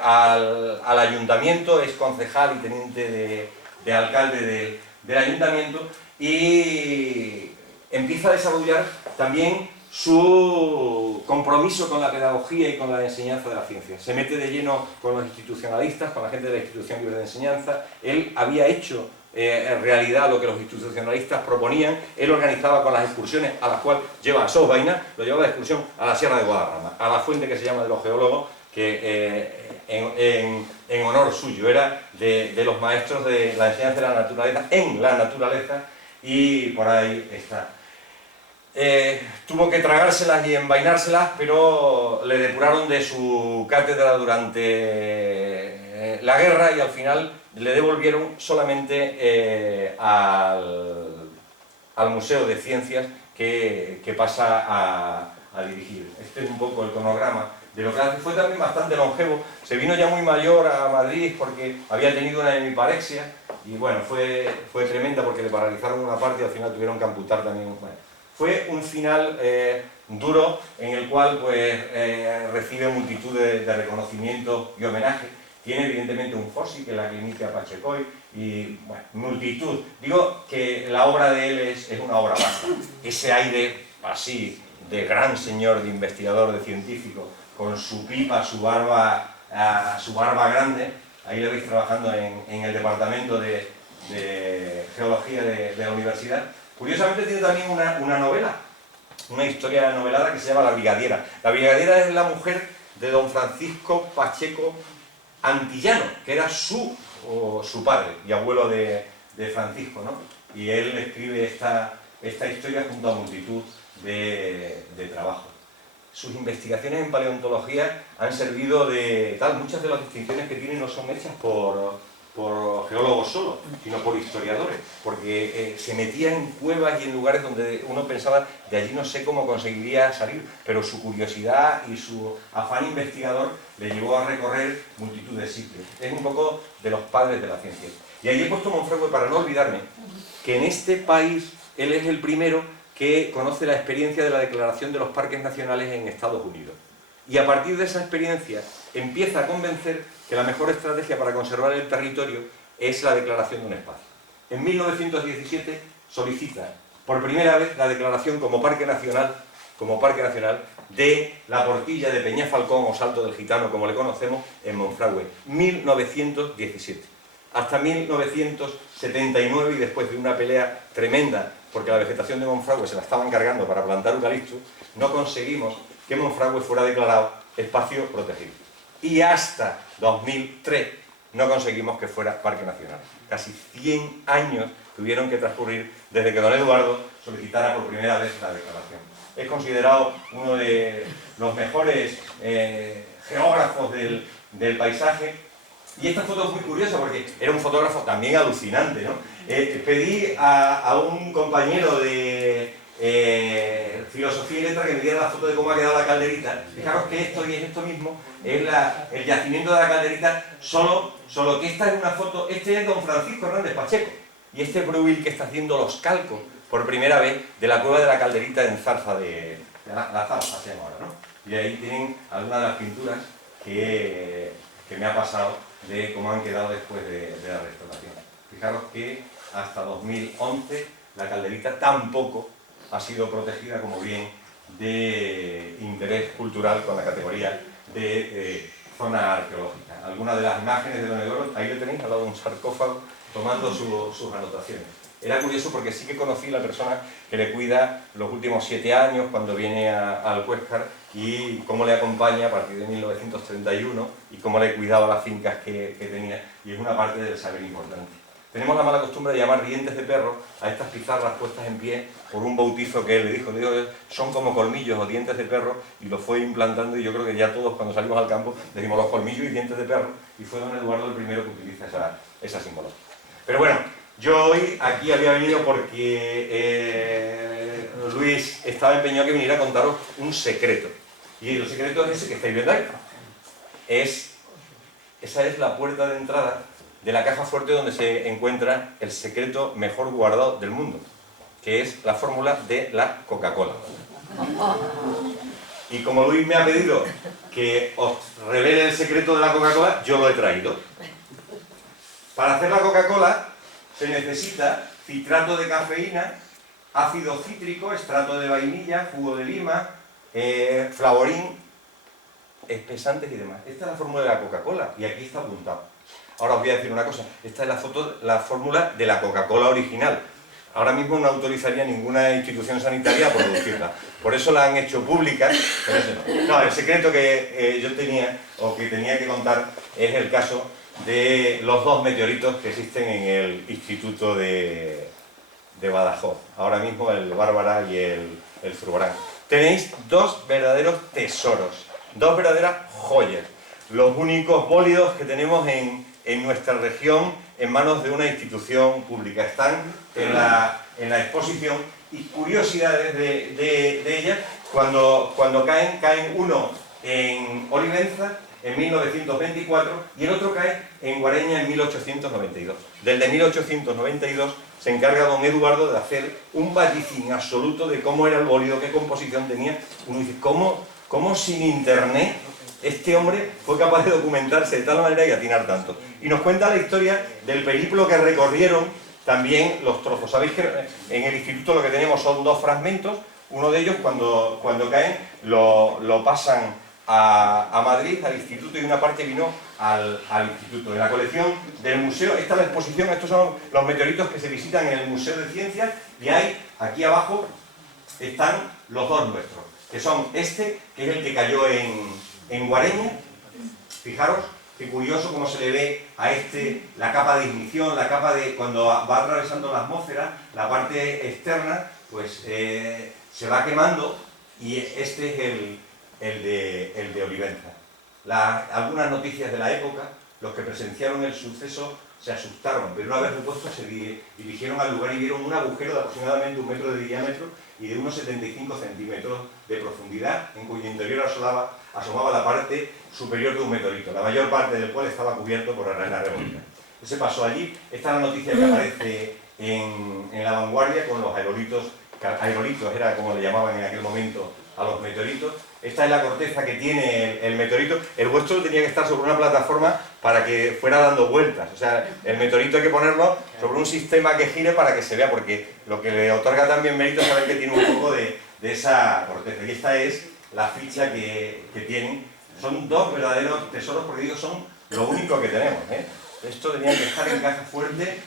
al ayuntamiento, es concejal y teniente de alcalde del ayuntamiento, y empieza a desarrollar también su compromiso con la pedagogía y con la enseñanza de la ciencia. Se mete de lleno con los institucionalistas, con la gente de la Institución Libre de Enseñanza. Él había hecho en realidad lo que los institucionalistas proponían. Él organizaba con las excursiones, a las cuales lleva a Sos Vaina, lo llevaba de excursión a la Sierra de Guadarrama, a la fuente que se llama de los geólogos, que en honor suyo era de los maestros de la enseñanza de la naturaleza, en la naturaleza, y por ahí está. Tuvo que tragárselas y envainárselas, pero le depuraron de su cátedra durante la guerra y al final le devolvieron solamente al Museo de Ciencias que pasa a dirigir. Este es un poco el cronograma de lo que hace. Fue también bastante longevo, se vino ya muy mayor a Madrid porque había tenido una hemiparexia y bueno, fue tremenda porque le paralizaron una parte y al final tuvieron que amputar también. Bueno, fue un final duro en el cual pues, recibe multitud de reconocimientos y homenajes. Tiene evidentemente un fósil que es la Clínica Pachecoy y bueno, multitud. Digo que la obra de él es una obra básica. Ese aire así de gran señor, de investigador, de científico, con su pipa, su barba grande. Ahí lo veis trabajando en el departamento de Geología de la universidad. Curiosamente tiene también una novela, una historia novelada que se llama La Brigadiera. La Brigadiera es la mujer de don Francisco Pacheco Antillano, que era su padre y abuelo de Francisco, ¿no? Y él escribe esta historia junto a multitud de trabajos. Sus investigaciones en paleontología han servido de tal. Muchas de las distinciones que tiene no son hechas por por geólogos solo, sino por historiadores, porque se metía en cuevas y en lugares donde uno pensaba, de allí no sé cómo conseguiría salir, pero su curiosidad y su afán investigador le llevó a recorrer multitud de sitios. Es un poco de los padres de la ciencia. Y ahí he puesto Monfragüe para no olvidarme que en este país él es el primero que conoce la experiencia de la declaración de los parques nacionales en Estados Unidos. Y a partir de esa experiencia empieza a convencer que la mejor estrategia para conservar el territorio es la declaración de un espacio. En 1917 solicita por primera vez la declaración como parque nacional de la Portilla de Peñafalcón o Salto del Gitano, como le conocemos, en Monfragüe. 1917. Hasta 1979, y después de una pelea tremenda, porque la vegetación de Monfragüe se la estaban cargando para plantar eucaliptus, no conseguimos que Monfragüe fuera declarado espacio protegido. Y hasta 2003 no conseguimos que fuera parque nacional. Casi 100 años tuvieron que transcurrir desde que don Eduardo solicitara por primera vez la declaración. Es considerado uno de los mejores geógrafos del paisaje. Y esta foto es muy curiosa porque era un fotógrafo también alucinante, ¿no? Pedí a un compañero de filosofía y letra que me diera la foto de cómo ha quedado la calderita. Fijaros que esto y es esto mismo, es el yacimiento de la calderita, solo que esta es una foto, este es don Francisco Hernández Pacheco, y este es Bruil que está haciendo los calcos por primera vez de la cueva de la calderita en Zarza la Zarza se llama ahora, ¿no? Y ahí tienen algunas de las pinturas que me ha pasado de cómo han quedado después de la restauración. Fijaros que hasta 2011 la calderita tampoco ha sido protegida como bien de interés cultural con la categoría de zona arqueológica. Algunas de las imágenes de don Eduardo, ahí le tenéis al lado de un sarcófago tomando sus anotaciones. Era curioso porque sí que conocí la persona que le cuida los últimos 7 años cuando viene al Cuéscar y cómo le acompaña a partir de 1931 y cómo le cuidaba las fincas que tenía, y es una parte del saber importante. Tenemos la mala costumbre de llamar dientes de perro a estas pizarras puestas en pie por un bautizo que él le dijo, son como colmillos o dientes de perro, y lo fue implantando, y yo creo que ya todos cuando salimos al campo decimos los colmillos y dientes de perro, y fue don Eduardo el primero que utiliza esa simbología. Pero bueno, yo hoy aquí había venido porque Luis estaba empeñado que viniera a contaros un secreto. Y el secreto es ese que estáis viendo ahí. Esa es la puerta de entrada de la caja fuerte donde se encuentra el secreto mejor guardado del mundo, que es la fórmula de la Coca-Cola. Y como Luis me ha pedido que os revele el secreto de la Coca-Cola, yo lo he traído. Para hacer la Coca-Cola se necesita citrato de cafeína, ácido cítrico, extracto de vainilla, jugo de lima, flavorín, espesantes y demás. Esta es la fórmula de la Coca-Cola y aquí está apuntado. Ahora os voy a decir una cosa, esta es la fórmula de la Coca-Cola original. Ahora mismo no autorizaría ninguna institución sanitaria a producirla. Por eso la han hecho pública, pero eso no. No, el secreto que yo tenía, o que tenía que contar, es el caso de los 2 meteoritos que existen en el Instituto de Badajoz. Ahora mismo el Bárbara y el Zurbarán. Tenéis 2 verdaderos tesoros, 2 verdaderas joyas. Los únicos bólidos que tenemos en nuestra región en manos de una institución pública. Están en la exposición, y curiosidades de ellas, cuando caen uno en Olivenza en 1924 y el otro cae en Guareña en 1892. Desde 1892 se encarga don Eduardo de hacer un vaticín absoluto de cómo era el bólido, qué composición tenía. Uno dice, ¿cómo sin internet este hombre fue capaz de documentarse de tal manera y atinar tanto? Y nos cuenta la historia del periplo que recorrieron también los trozos. Sabéis que en el instituto lo que tenemos son 2 fragmentos. Uno de ellos, cuando caen, lo pasan a Madrid, al instituto, y una parte vino al instituto. En la colección del museo, esta es la exposición, estos son los meteoritos que se visitan en el Museo de Ciencias, y hay, aquí abajo, están los 2 nuestros, que son este, que es el que cayó en Guareña. Fijaros qué curioso cómo se le ve a este la capa de ignición, la capa de cuando va atravesando la atmósfera, la parte externa, pues se va quemando, y este es el de Olivenza. Algunas noticias de la época, los que presenciaron el suceso se asustaron, pero una vez repuestos se dirigieron al lugar y vieron un agujero de aproximadamente 1 metro de diámetro y de unos 75 centímetros de profundidad, en cuyo interior asomaba la parte superior de un meteorito, la mayor parte del cual estaba cubierto por arena revolta. Se pasó allí. Esta es la noticia que aparece en La Vanguardia con los aerolitos era como le llamaban en aquel momento a los meteoritos. Esta es la corteza que tiene el meteorito. El vuestro tenía que estar sobre una plataforma para que fuera dando vueltas. O sea, el meteorito hay que ponerlo sobre un sistema que gire para que se vea, porque lo que le otorga también mérito es saber que tiene un poco de esa corteza. Y esta es la ficha que tienen. Son dos verdaderos tesoros, porque digo, son lo único que tenemos, ¿eh? Esto tenía que estar en caja fuerte,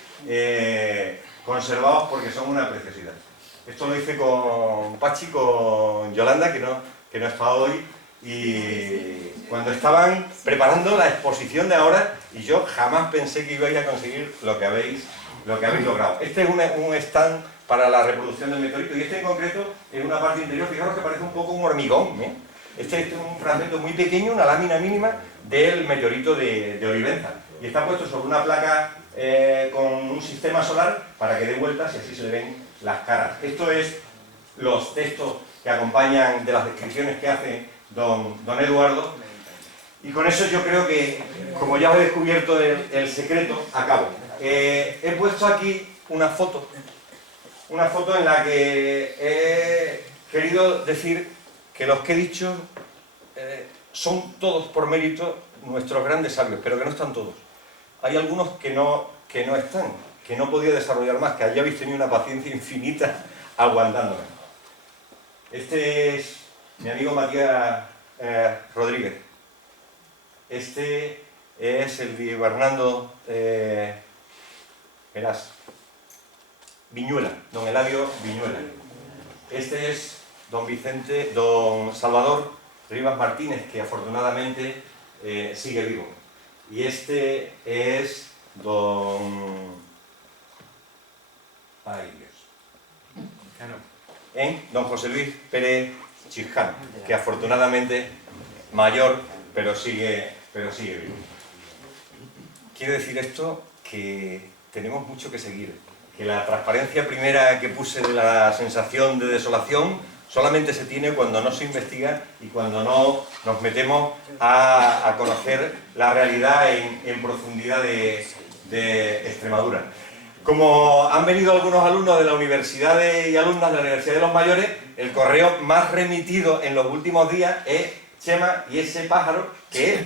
conservados, porque son una preciosidad. Esto lo hice con Pachi, con Yolanda, que no está hoy, y cuando estaban preparando la exposición de ahora, y yo jamás pensé que ibais a conseguir lo que habéis logrado. Este es un stand para la reproducción del meteorito, y este en concreto es una parte interior, fijaros que parece un poco un hormigón, ¿eh? Este es un fragmento muy pequeño, una lámina mínima del meteorito de Olivenza, y está puesto sobre una placa con un sistema solar para que dé vueltas y así se le ven las caras. Esto es los textos que acompañan de las descripciones que hace don Eduardo, y con eso yo creo que, como ya he descubierto el secreto, acabo. He puesto aquí una foto en la que he querido decir que los que he dicho son todos por mérito nuestros grandes sabios, pero que no están todos. Hay algunos que no están, que no podía desarrollar más, que allí habéis tenido una paciencia infinita aguantándome. Este es mi amigo Matías Rodríguez. Este es el de Bernardo Verás, Viñuela, don Eladio Viñuela. Este es don Salvador Rivas Martínez, que afortunadamente sigue vivo. Y este es don José Luis Pérez Chiscano, que afortunadamente mayor, pero sigue vivo. Quiero decir esto, que tenemos mucho que seguir, que la transparencia primera que puse de la sensación de desolación solamente se tiene cuando no se investiga y cuando no nos metemos a conocer la realidad en profundidad de Extremadura. Como han venido algunos alumnos de la universidad y alumnas de la Universidad de los Mayores, el correo más remitido en los últimos días es Chema y ese pájaro, que es,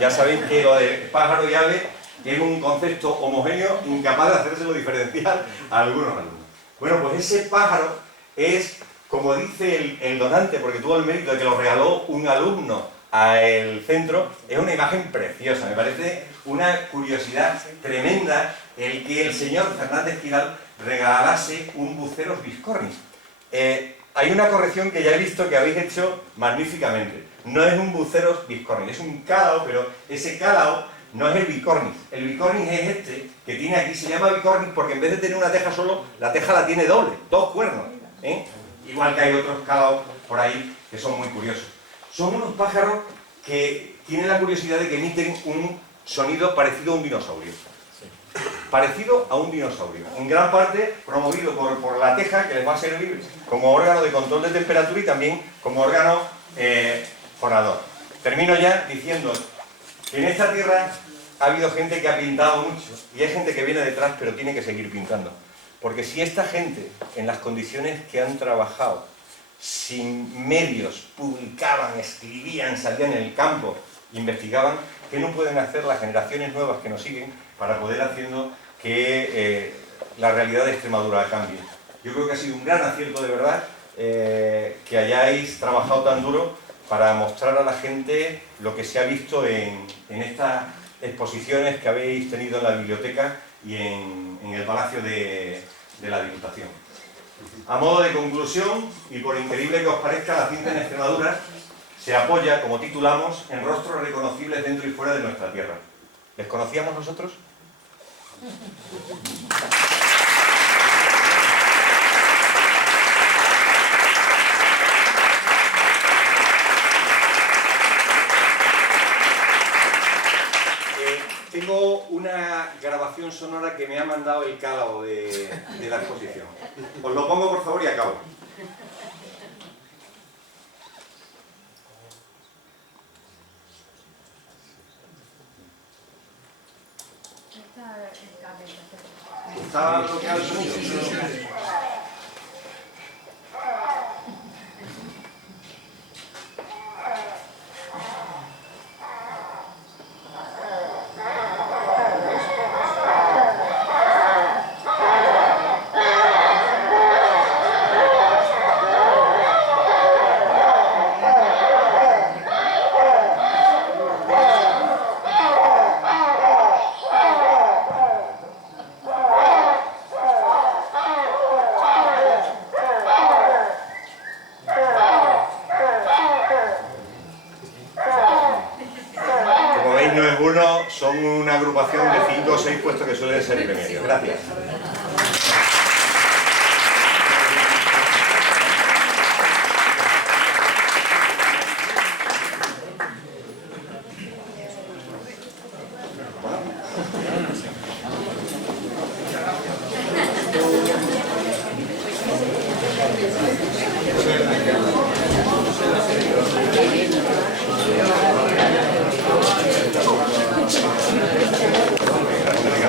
ya sabéis que lo de pájaro y ave es un concepto homogéneo incapaz de hacérselo diferencial a algunos alumnos. Bueno, pues ese pájaro es, como dice el donante, porque tuvo el mérito de que lo regaló un alumno al centro, es una imagen preciosa. Me parece una curiosidad tremenda el que el señor Fernández Giral regalase un Buceros biscornis. Hay una corrección que ya he visto que habéis hecho magníficamente. No es un Buceros biscornis, es un cálao, pero ese cálao no es el bicornis. El bicornis es este, que tiene aquí, se llama bicornis porque en vez de tener una teja solo, la teja la tiene doble, 2 cuernos. Igual que hay otros cálaos por ahí que son muy curiosos. Son unos pájaros que tienen la curiosidad de que emiten un sonido parecido a un dinosaurio. Parecido a un dinosaurio. En gran parte promovido por la teja, que les va a servir como órgano de control de temperatura y también como órgano fonador. Termino ya diciendo que en esta tierra ha habido gente que ha pintado mucho y hay gente que viene detrás pero tiene que seguir pintando. Porque si esta gente, en las condiciones que han trabajado, sin medios, publicaban, escribían, salían en el campo, investigaban, ¿qué no pueden hacer las generaciones nuevas que nos siguen para poder haciendo que la realidad de Extremadura cambie? Yo creo que ha sido un gran acierto de verdad que hayáis trabajado tan duro para mostrar a la gente lo que se ha visto en estas exposiciones que habéis tenido en la biblioteca y en el Palacio de la Diputación. A modo de conclusión, y por increíble que os parezca, la cinta en Extremadura se apoya, como titulamos, en rostros reconocibles dentro y fuera de nuestra tierra. ¿Les conocíamos nosotros? tengo una grabación sonora que me ha mandado el Cálao de la exposición. Os lo pongo por favor y acabo. ¿Está bloqueado el sonido? Son una agrupación de 5 o 6 puestos que suelen ser premios. Gracias.